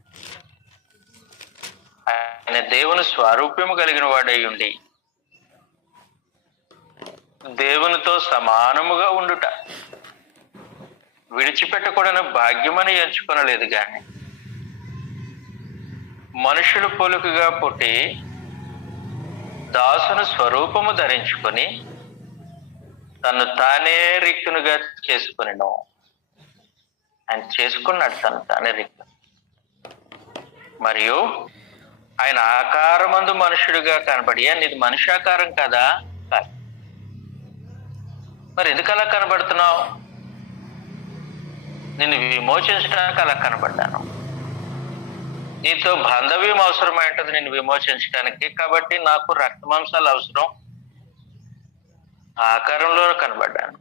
ఆయన దేవుని స్వరూప్యము కలిగిన వాడై ఉండి దేవునితో సమానముగా ఉండుట విడిచిపెట్టకూడని భాగ్యమని ఎంచుకొనలేదు గాని మనుషులు పోలికగా పుట్టి దాసుని స్వరూపము ధరించుకొని తను తానే రిక్తునుగా చేసుకొనిను. ఆయన చేసుకున్నాడు తను తానే రిక్తు. మరియు ఆయన ఆకారమందు మనుషుడిగా కనబడి, నీది మనుష్యాకారం కదా? కాదు. మరి ఎందుకు అలా కనబడుతున్నావు? నిన్ను విమోచించడానికి అలా కనబడ్డాను. నీతో బాంధవ్యం అవసరమై ఉంటుంది నిన్ను విమోచించడానికి. కాబట్టి నాకు రక్తమాంసాలు అవసరం. ఆకారంలో కనబడ్డాను.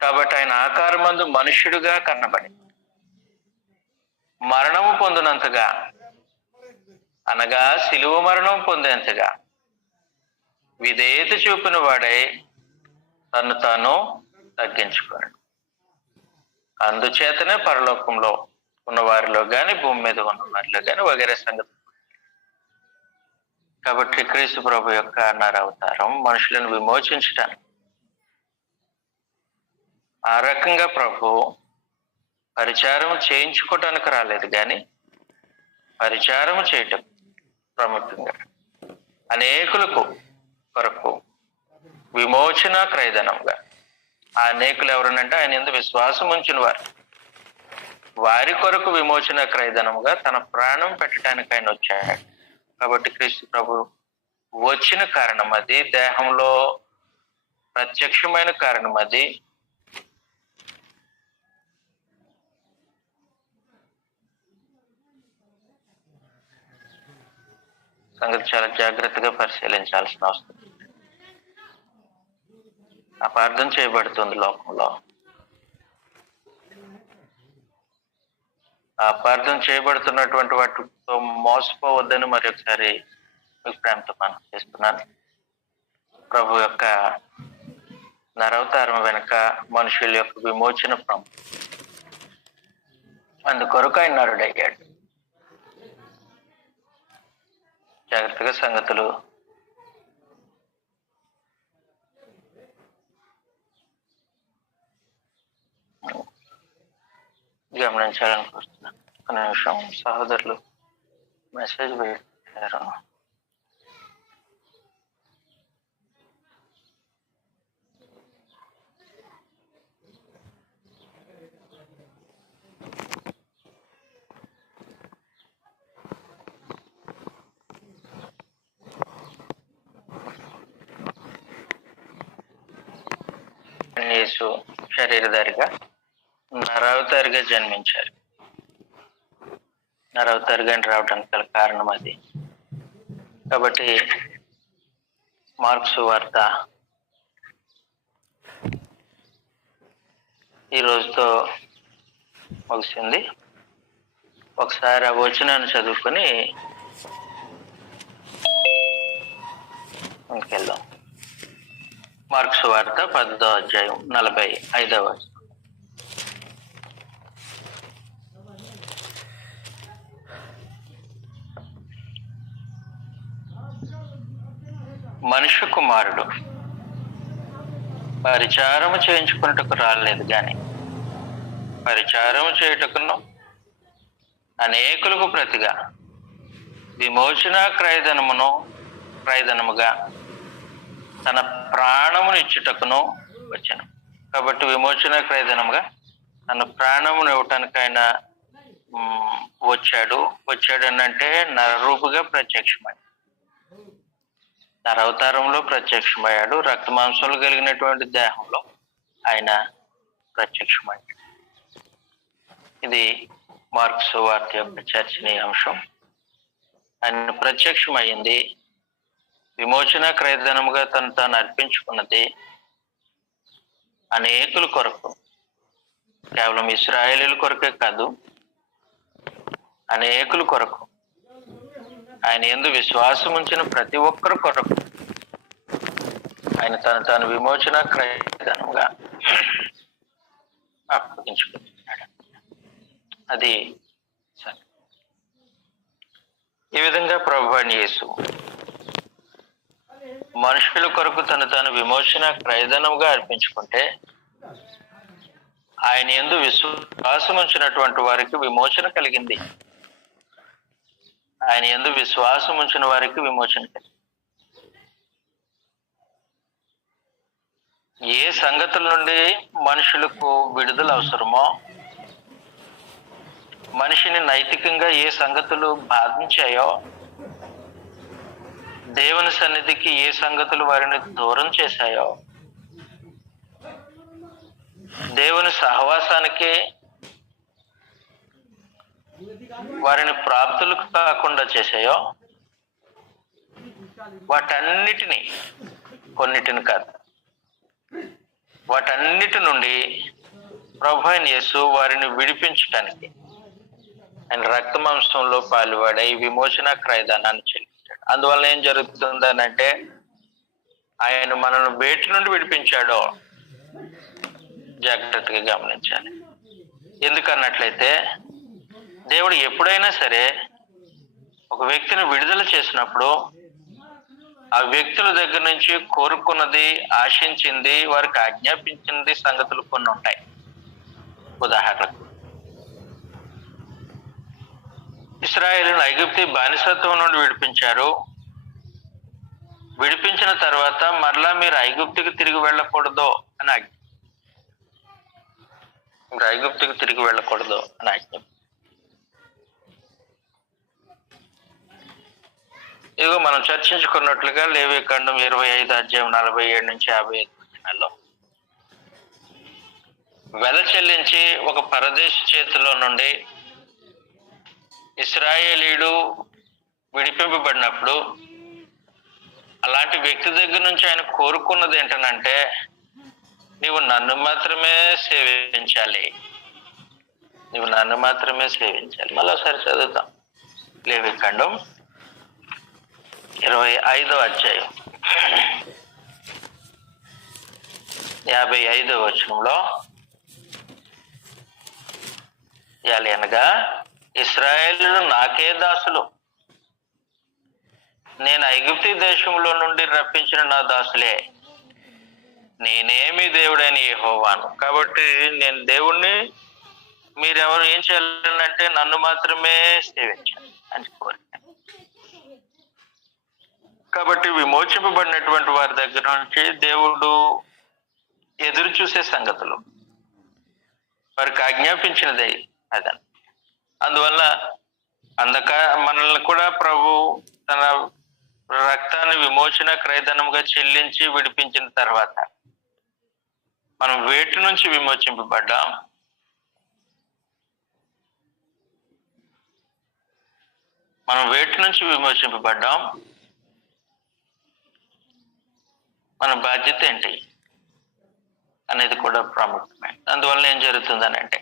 కాబట్టి ఆయన ఆకారమందు మనుష్యుడిగా కనబడి మరణము పొందినంతగా, అనగా శిలువ మరణం పొందేంతగా విధేయత చూపిన వాడై తను తాను తగ్గించుకున్నాడు. అందుచేతనే పరలోకంలో ఉన్న వారిలో కానీ భూమి మీద ఉన్న వారిలో కానీ వగేరే సంగతి. కాబట్టి క్రీస్తు ప్రభు యొక్క నరవతారం మనుషులను విమోచించడానికి. ఆ రకంగా ప్రభు పరిచారం చేయించుకోవటానికి రాలేదు కానీ పరిచారం చేయటం ప్రాముఖ్యంగా అనేకులకు కొరకు విమోచన క్రయధనంగా. ఆ అనేకులు ఎవరనంటే ఆయన యందు విశ్వాసం ఉంచిన వారి కొరకు విమోచన క్రయధనంగా తన ప్రాణం పెట్టడానికి ఆయన వచ్చాడు. కాబట్టి క్రీస్తు ప్రభు వచ్చిన కారణం అది, దేహంలో ప్రత్యక్షమైన కారణం అది. సంగతి చాలా జాగ్రత్తగా పరిశీలించాల్సిన అవసరం. అపార్థం చేయబడుతుంది లోకంలో. అపార్థం చేయబడుతున్నటువంటి వాటితో మోసపోవద్దని మరి ఒకసారి మీకు ప్రేమతో మనం చేస్తున్నాను. ప్రభు యొక్క నరవతారం వెనుక మనుషుల యొక్క విమోచన అందుకొరకు ఆయన నరుడయ్యాడు. జాగ్రత్తగా సంగతులు గమనించాలనుకుంటున్నాను. ఒక నిమిషం, సహోదరులు మెసేజ్ పెట్టారు. యేసు శరీరధారిగా నరవతారిగా జన్మించారు. నరవతారిగా రావడానికి గల కారణం అది. కాబట్టి మార్కు సువార్త ఈ రోజుతో ముగిసింది. ఒకసారి ఆ వచనాన్ని చదువుకొని ఇంకెళ్దాం. మార్కు సువార్త 10వ అధ్యాయం 45వ వచనం. మనుష్య కుమారుడు పరిచారము చేయించుకున్నట్టుకు రాలేదు గాని పరిచారము చేయుటకును అనేకులకు ప్రతిగా విమోచన క్రయధనముగా తన ప్రాణమును ఇచ్చుటకును వచ్చాను. కాబట్టి విమోచన క్రయధనముగా తన ప్రాణమును ఇవ్వటానికి ఆయన వచ్చాడు అని అంటే నరరూపుగా ప్రత్యక్షమయ్యాడు, నరవతారంలో ప్రత్యక్షమయ్యాడు, రక్త మాంసములు కలిగినటువంటి దేహంలో ఆయన ప్రత్యక్షమయ్యాడు. ఇది మార్కు సువార్త యొక్క చర్చనీయాంశం. ఆయన ప్రత్యక్షమైంది, విమోచన క్రయధనముగా తాను అర్పించుకున్నది అనేకుల కొరకు, కేవలం ఇశ్రాయేలీయుల కొరకే కాదు, అనేకుల కొరకు, ఆయన యందు విశ్వాసం ఉంచిన ప్రతి ఒక్కరి కొరకు ఆయన తాను విమోచన క్రయధనముగా అప్పగించుకుంటున్నాడు. అది ఈ విధంగా ప్రభువైన యేసు మనుషుల కొరకు తాను విమోచన క్రయధనముగా అర్పించుకుంటే ఆయన యందు విశ్వాసం ఉంచినటువంటి వారికి విమోచన కలిగింది. ఆయన యందు విశ్వాసం ఉంచిన వారికి విమోచన కలిగింది. ఏ సంగతుల నుండి మనుషులకు విడుదల అవసరమో, మనిషిని నైతికంగా ఏ సంగతులు బాధించాయో, దేవుని సన్నిధికి ఏ సంగతులు వారిని దూరం చేశాయో, దేవుని సహవాసానికి వారిని ప్రాప్తులు కాకుండా చేశాయో, వాటన్నిటినీ, కొన్నిటిని కాదు, వాటన్నిటి నుండి ప్రభువైన యేసు వారిని విడిపించడానికి ఆయన రక్త మాంసంలో పాలువాడై విమోచన క్రయధనాన్ని చెల్లించాడు. అందువల్ల ఏం జరుగుతుందనంటే ఆయన మనల్ని వేటి నుండి విడిపించాడో జాగ్రత్తగా గమనించాలి. ఎందుకన్నట్లయితే దేవుడు ఎప్పుడైనా సరే ఒక వ్యక్తిని విడుదల చేసినప్పుడు ఆ వ్యక్తుల దగ్గర నుంచి కోరుకున్నది, ఆశించింది, వారికి ఆజ్ఞాపించింది సంగతులు కొన్ని ఉంటాయి. ఉదాహరణకు ఇశ్రాయేలును ఐగుప్తు బానిసత్వం నుండి విడిపించారు. విడిపించిన తర్వాత మరలా మీరు ఐగుప్తుకి తిరిగి వెళ్ళకూడదు అని ఆజ్ఞ. మీరు ఐగుప్తుకి తిరిగి వెళ్ళకూడదు అని ఆజ్ఞ. ఇదిగో మనం చర్చించుకున్నట్లుగా లేవికాండం 25:47-55 వెల చెల్లించి ఒక పరదేశి చేతిలో నుండి ఇశ్రాయేలీయుడు విడిపింపబడినప్పుడు అలాంటి వ్యక్తి దగ్గర నుంచి ఆయన కోరుకున్నది ఏంటనంటే, నీవు నన్ను మాత్రమే సేవించాలి, నీవు నన్ను మాత్రమే సేవించాలి. మళ్ళీ చదువుతాం. లేవికాండం 25:55 అనగా ఇశ్రాయేలును నాకే దాసులు, నేను ఐగుప్తు దేశంలో నుండి రప్పించిన నా దాసులే, నేనే మీ దేవుడైన యెహోవాను. కాబట్టి నేను దేవుణ్ణి, మీరెవరు ఏం చేయాలంటే నన్ను మాత్రమే సేవించాలి అని కోరిక. కాబట్టి విమోచింపబడినటువంటి వారి దగ్గర నుంచి దేవుడు ఎదురు చూసే సంగతులు, వారికి ఆజ్ఞాపించినది అదని. అందువల్ల మనల్ని కూడా ప్రభు తన రక్తాన్ని విమోచన క్రయధనముగా చెల్లించి విడిపించిన తర్వాత మనం వేటి నుంచి విమోచింపబడ్డాం? మనం వేటి నుంచి విమోచింపబడ్డాం? మన బాధ్యత ఏంటి అనేది కూడా ప్రాముఖ్యమైనది. అందువల్ల ఏం జరుగుతుందని అంటే,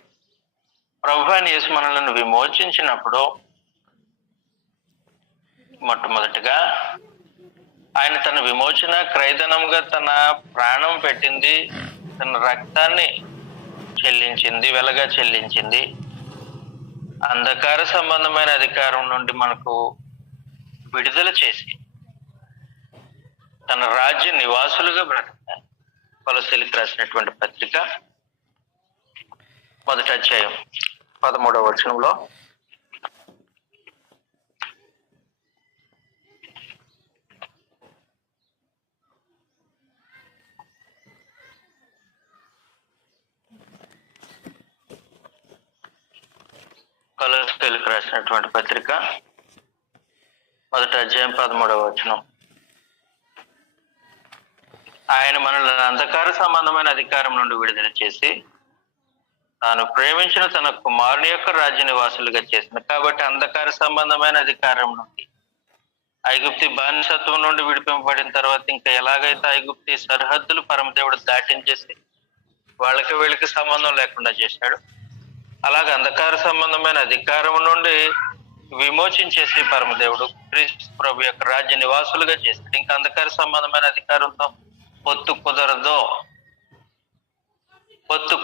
ప్రభువైన యేసు మనలను విమోచించినప్పుడు మొట్టమొదటిగా ఆయన తన విమోచన క్రయధనంగా తన ప్రాణం పెట్టింది, తన రక్తాన్ని చెల్లించింది, వెలగా చెల్లించింది. అంధకార సంబంధమైన అధికారం నుండి మనకు విడుదల చేసి తన రాజ్య నివాసులుగా బ్రతకాలి. కొలస్సీలకు రాసినటువంటి పత్రిక 1వ అధ్యాయం 13వ వచనంలో, కొలస్సీలకు రాసినటువంటి పత్రిక 1వ అధ్యాయం 13వ వచనం, ఆయన మనల్ని అంధకార సంబంధమైన అధికారం నుండి విడుదల చేసి తాను ప్రేమించిన తన కుమారుని యొక్క రాజ్య నివాసులుగా చేసిన. కాబట్టి అంధకార సంబంధమైన అధికారం నుండి, ఐగుప్తి బానిసత్వం నుండి విడిపింపబడిన తర్వాత ఇంకా ఎలాగైతే ఐగుప్తి సరిహద్దులు పరమదేవుడు దాటించేసి వాళ్ళకి వీళ్ళకి సంబంధం లేకుండా చేశాడు, అలాగే అంధకార సంబంధమైన అధికారం నుండి విమోచించేసి పరమదేవుడు క్రీస్తు ప్రభు యొక్క రాజ్య నివాసులుగా చేశాడు. ఇంకా అంధకార సంబంధమైన అధికారంతో పొత్తు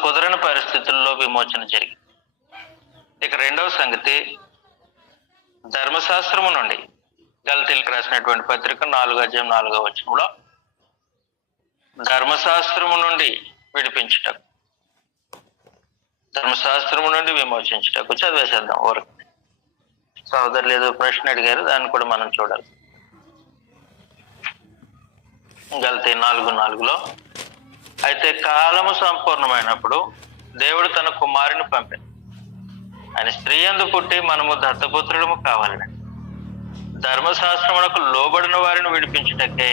కుదరని పరిస్థితుల్లో విమోచన జరిగింది. ఇక రెండవ సంగతి, ధర్మశాస్త్రము నుండి, గలతీయులకు రాసినటువంటి పత్రిక 4వ అధ్యాయం 4వ వచనంలో, ధర్మశాస్త్రము నుండి విడిపించుటకు, ధర్మశాస్త్రము నుండి విమోచించుటకు. చదివేసేద్దాం వరకు. సోదరులు ఏదో ప్రశ్న అడిగారు, దాన్ని కూడా మనం చూడాలి. గలతీ 4:4లో, అయితే కాలము సంపూర్ణమైనప్పుడు దేవుడు తన కుమారుని పంపాడు. ఆయన స్త్రీ యందు పుట్టి మనము దత్తపుత్రులము కావాలని ధర్మశాస్త్రమునకు లోబడిన వారిని విడిపించుటకే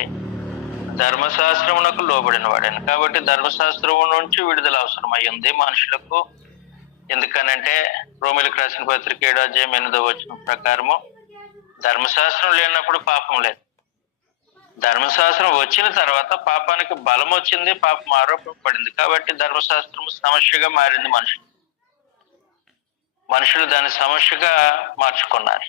ధర్మశాస్త్రమునకు లోబడిన వాడని. కాబట్టి ధర్మశాస్త్రము నుంచి విడుదల అవసరమై ఉంది మనుషులకు. ఎందుకనంటే రోమిలకు రాసిన పత్రిక 7వ అధ్యాయం 8వ వచనం ప్రకారము ధర్మశాస్త్రం లేనప్పుడు పాపం లేదు. ధర్మశాస్త్రం వచ్చిన తర్వాత పాపానికి బలం వచ్చింది, పాపం ఆరోపింపబడింది. కాబట్టి ధర్మశాస్త్రం సమస్యగా మారింది. మనుషులు దాన్ని సమస్యగా మార్చుకున్నారు.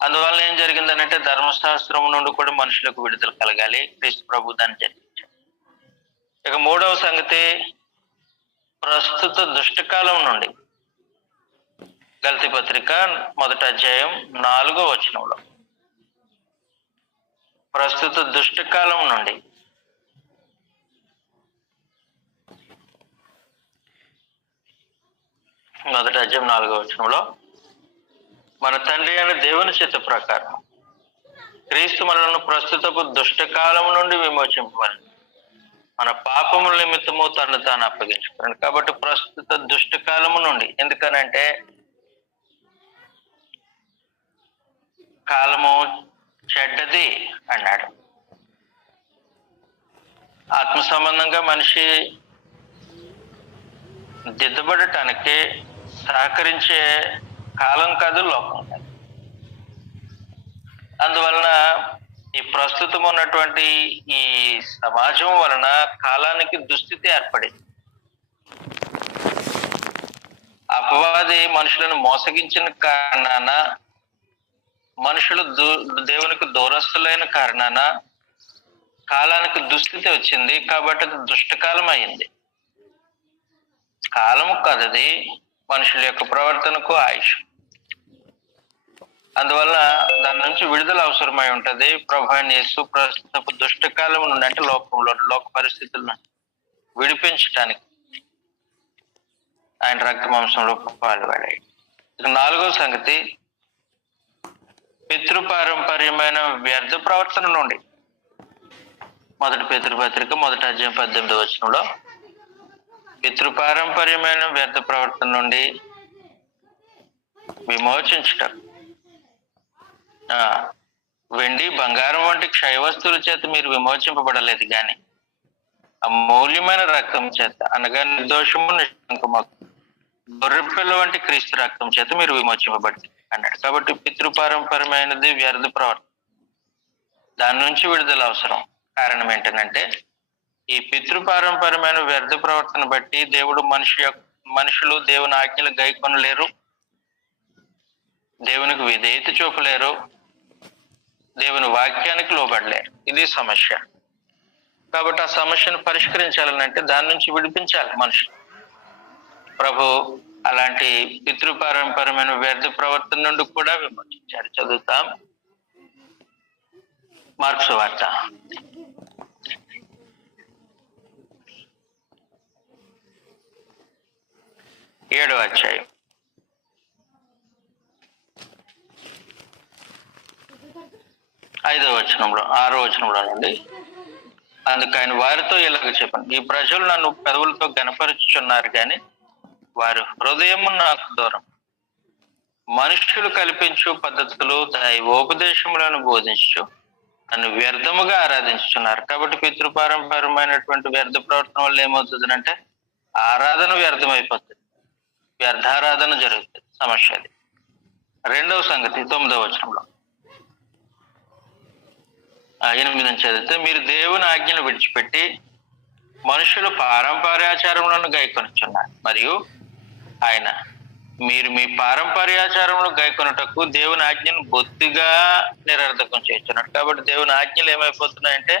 అందువల్ల ఏం జరిగిందనంటే ధర్మశాస్త్రం నుండి కూడా మనుషులకు విడుదల కలగాలి. క్రీస్తు ప్రభు దాన్ని జరిగించాడు. ఇక మూడవ సంగతి, ప్రస్తుత దుష్టకాలం నుండి, గలతీ పత్రిక 1వ అధ్యాయం 4వ వచనంలో, ప్రస్తుత దుష్టకాలం నుండి, 1వ అధ్యాయం 4వ వచనంలో, మన తండ్రి అయిన దేవుని చిత్త ప్రకారం క్రీస్తు మనలను ప్రస్తుతపు దుష్టకాలం నుండి విమోచింపమని మన పాపముల నిమిత్తము తను తాను అప్పగించుకున్నాడు. కాబట్టి ప్రస్తుత దుష్టకాలము నుండి, ఎందుకనంటే కాలము చెడ్డది అన్నాడు. ఆత్మ సంబంధంగా మనిషి దిద్దబడటానికి సహకరించే కాలం కాదు, లోకం కాదు. అందువలన ఈ ప్రస్తుతం ఉన్నటువంటి ఈ సమాజం వలన కాలానికి దుస్థితి ఏర్పడింది. అపవాది మనుషులను మోసగించిన కారణాన, మనుషులు దేవునికి దూరస్తులైన కారణాన కాలానికి దుస్థితి వచ్చింది. కాబట్టి అది దుష్టకాలం అయింది. కాలము కదది మనుషుల యొక్క ప్రవర్తనకు ఆయుష్. అందువల్ల దాని నుంచి విడుదల అవసరమై ఉంటది. ప్రభు అయిన యేసు ప్రస్తుతపు దుష్టకాలం నుండి, అంటే లోక పరిస్థితులను విడిపించటానికి ఆయన రక్త మాంసంలో పాల్పడాయి. ఇక నాలుగవ సంగతి, పితృపారంపర్యమైన వ్యర్థ ప్రవర్తన నుండి, 1 పేతురు పత్రిక 1వ అధ్యాయం 18వ వచనంలో, పితృపారంపర్యమైన వ్యర్థ ప్రవర్తన నుండి విమోచించటం, వెండి బంగారం వంటి క్షయ వస్తువుల చేత మీరు విమోచింపబడలేదు, కానీ అమూల్యమైన రక్తం చేత, అనగా నిర్దోషము నిష్కలంకము గొర్రెపిల్ల వంటి క్రీస్తు రక్తం చేత మీరు విమోచింపబడింది అన్నాడు. కాబట్టి పితృపారంపరమైనది వ్యర్థ ప్రవర్తన, దాని నుంచి విడుదల అవసరం. కారణం ఏంటంటే ఈ పితృపారంపరమైన వ్యర్థ ప్రవర్తన బట్టి దేవుడు మనుషులు దేవుని ఆజ్ఞలు గైకొనలేరు, దేవునికి విధేయత చూపలేరు, దేవుని వాక్యానికి లోబడలేరు. ఇది సమస్య. కాబట్టి ఆ సమస్యను పరిష్కరించాలనంటే దాని నుంచి విడిపించాలి మనుషులు. ప్రభు అలాంటి పితృపారంపరమైన వ్యర్థ ప్రవర్తన నుండి కూడా విమోచించారు. చదువుతాం మార్కు సువార్త 7వ అధ్యాయం 5వ వచనంలో 6వ వచనంలో నుండి, అందుకు ఆయన వారితో ఇలాగ చెప్పాను, ఈ ప్రజలు నన్ను పెదవులతో గనపరుచుచున్నారు కానీ వారి హృదయము నాకు దూరం. మనుష్యులు కల్పించు పద్ధతులు దైవోపదేశములను బోధించు నన్ను వ్యర్థముగా ఆరాధించుతున్నారు. కాబట్టి పితృపారంపరమైనటువంటి వ్యర్థ ప్రవర్తన వల్ల ఏమవుతుందంటే ఆరాధన వ్యర్థమైపోతుంది, వ్యర్థారాధన జరుగుతుంది. సమస్య అది. 2వ సంగతి 9వ వచనంలో 8 నుంచి చదివితే, మీరు దేవుని ఆజ్ఞను విడిచిపెట్టి మనుషులు పారంపర్యాచారములను గైకొనుచున్నారు, మరియు ఆయన మీరు మీ పారంపర్యాచారములను గైకొనుటకు దేవుని ఆజ్ఞను బొత్తిగా నిరర్థకం చేస్తున్నారు. కాబట్టి దేవుని ఆజ్ఞలు ఏమైపోతున్నాయంటే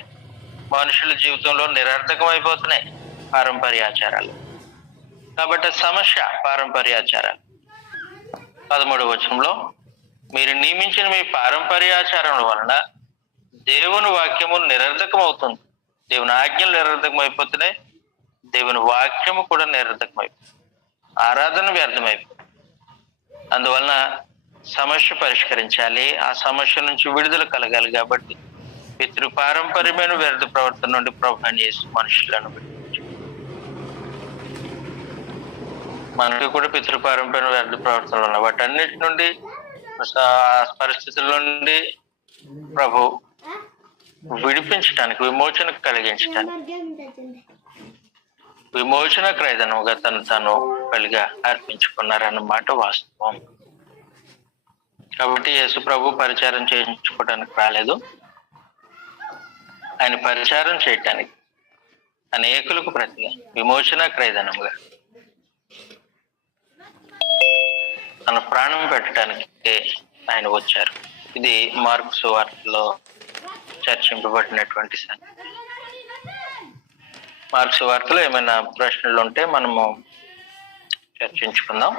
మనుషుల జీవితంలో నిరర్థకం అయిపోతున్నాయి పారంపర్యాచారాలు. కాబట్టి సమస్య పారంపర్యాచారాలు. 13వ వచనంలో, మీరు నియమించిన మీ పారంపర్యాచారముల వలన దేవుని వాక్యము నిరర్థకం అవుతుంది. దేవుని ఆజ్ఞలు నిరర్థకం అయిపోతున్నాయి, దేవుని వాక్యము కూడా నిరర్థకం అయిపోతుంది, ఆరాధన వ్యర్థమైపోతుంది. అందువలన సమస్య పరిష్కరించాలి, ఆ సమస్య నుంచి విడుదల కలగాలి. కాబట్టి పితృపారంపర్యమైన వ్యర్థ ప్రవర్తన నుండి ప్రభువుని యేసు మనుషులను విడిపించు. మనకి కూడా పితృపారంపర్య వ్యర్థ ప్రవర్తనలు ఉన్నాయి. వాటన్నిటి నుండి, పరిస్థితుల నుండి ప్రభు విడిపించడానికి, విమోచన కలిగించడానికి విమోచన క్రయధనముగా తను బలిగా అర్పించుకున్నారన్నమాట వాస్తవం. కాబట్టి యేసు ప్రభు పరిచారం చేయించుకోవడానికి రాలేదు, ఆయన పరిచారం చేయటానికి, అనేకులకు ప్రతిగా విమోచన క్రయధనముగా తన ప్రాణం పెట్టడానికి ఆయన వచ్చారు. ఇది మార్కు సువార్తలో చర్చింపబడినటువంటి సంగతి. మార్కు సువార్తలో ఏమైనా ప్రశ్నలు ఉంటే మనము చర్చించుకుందాం.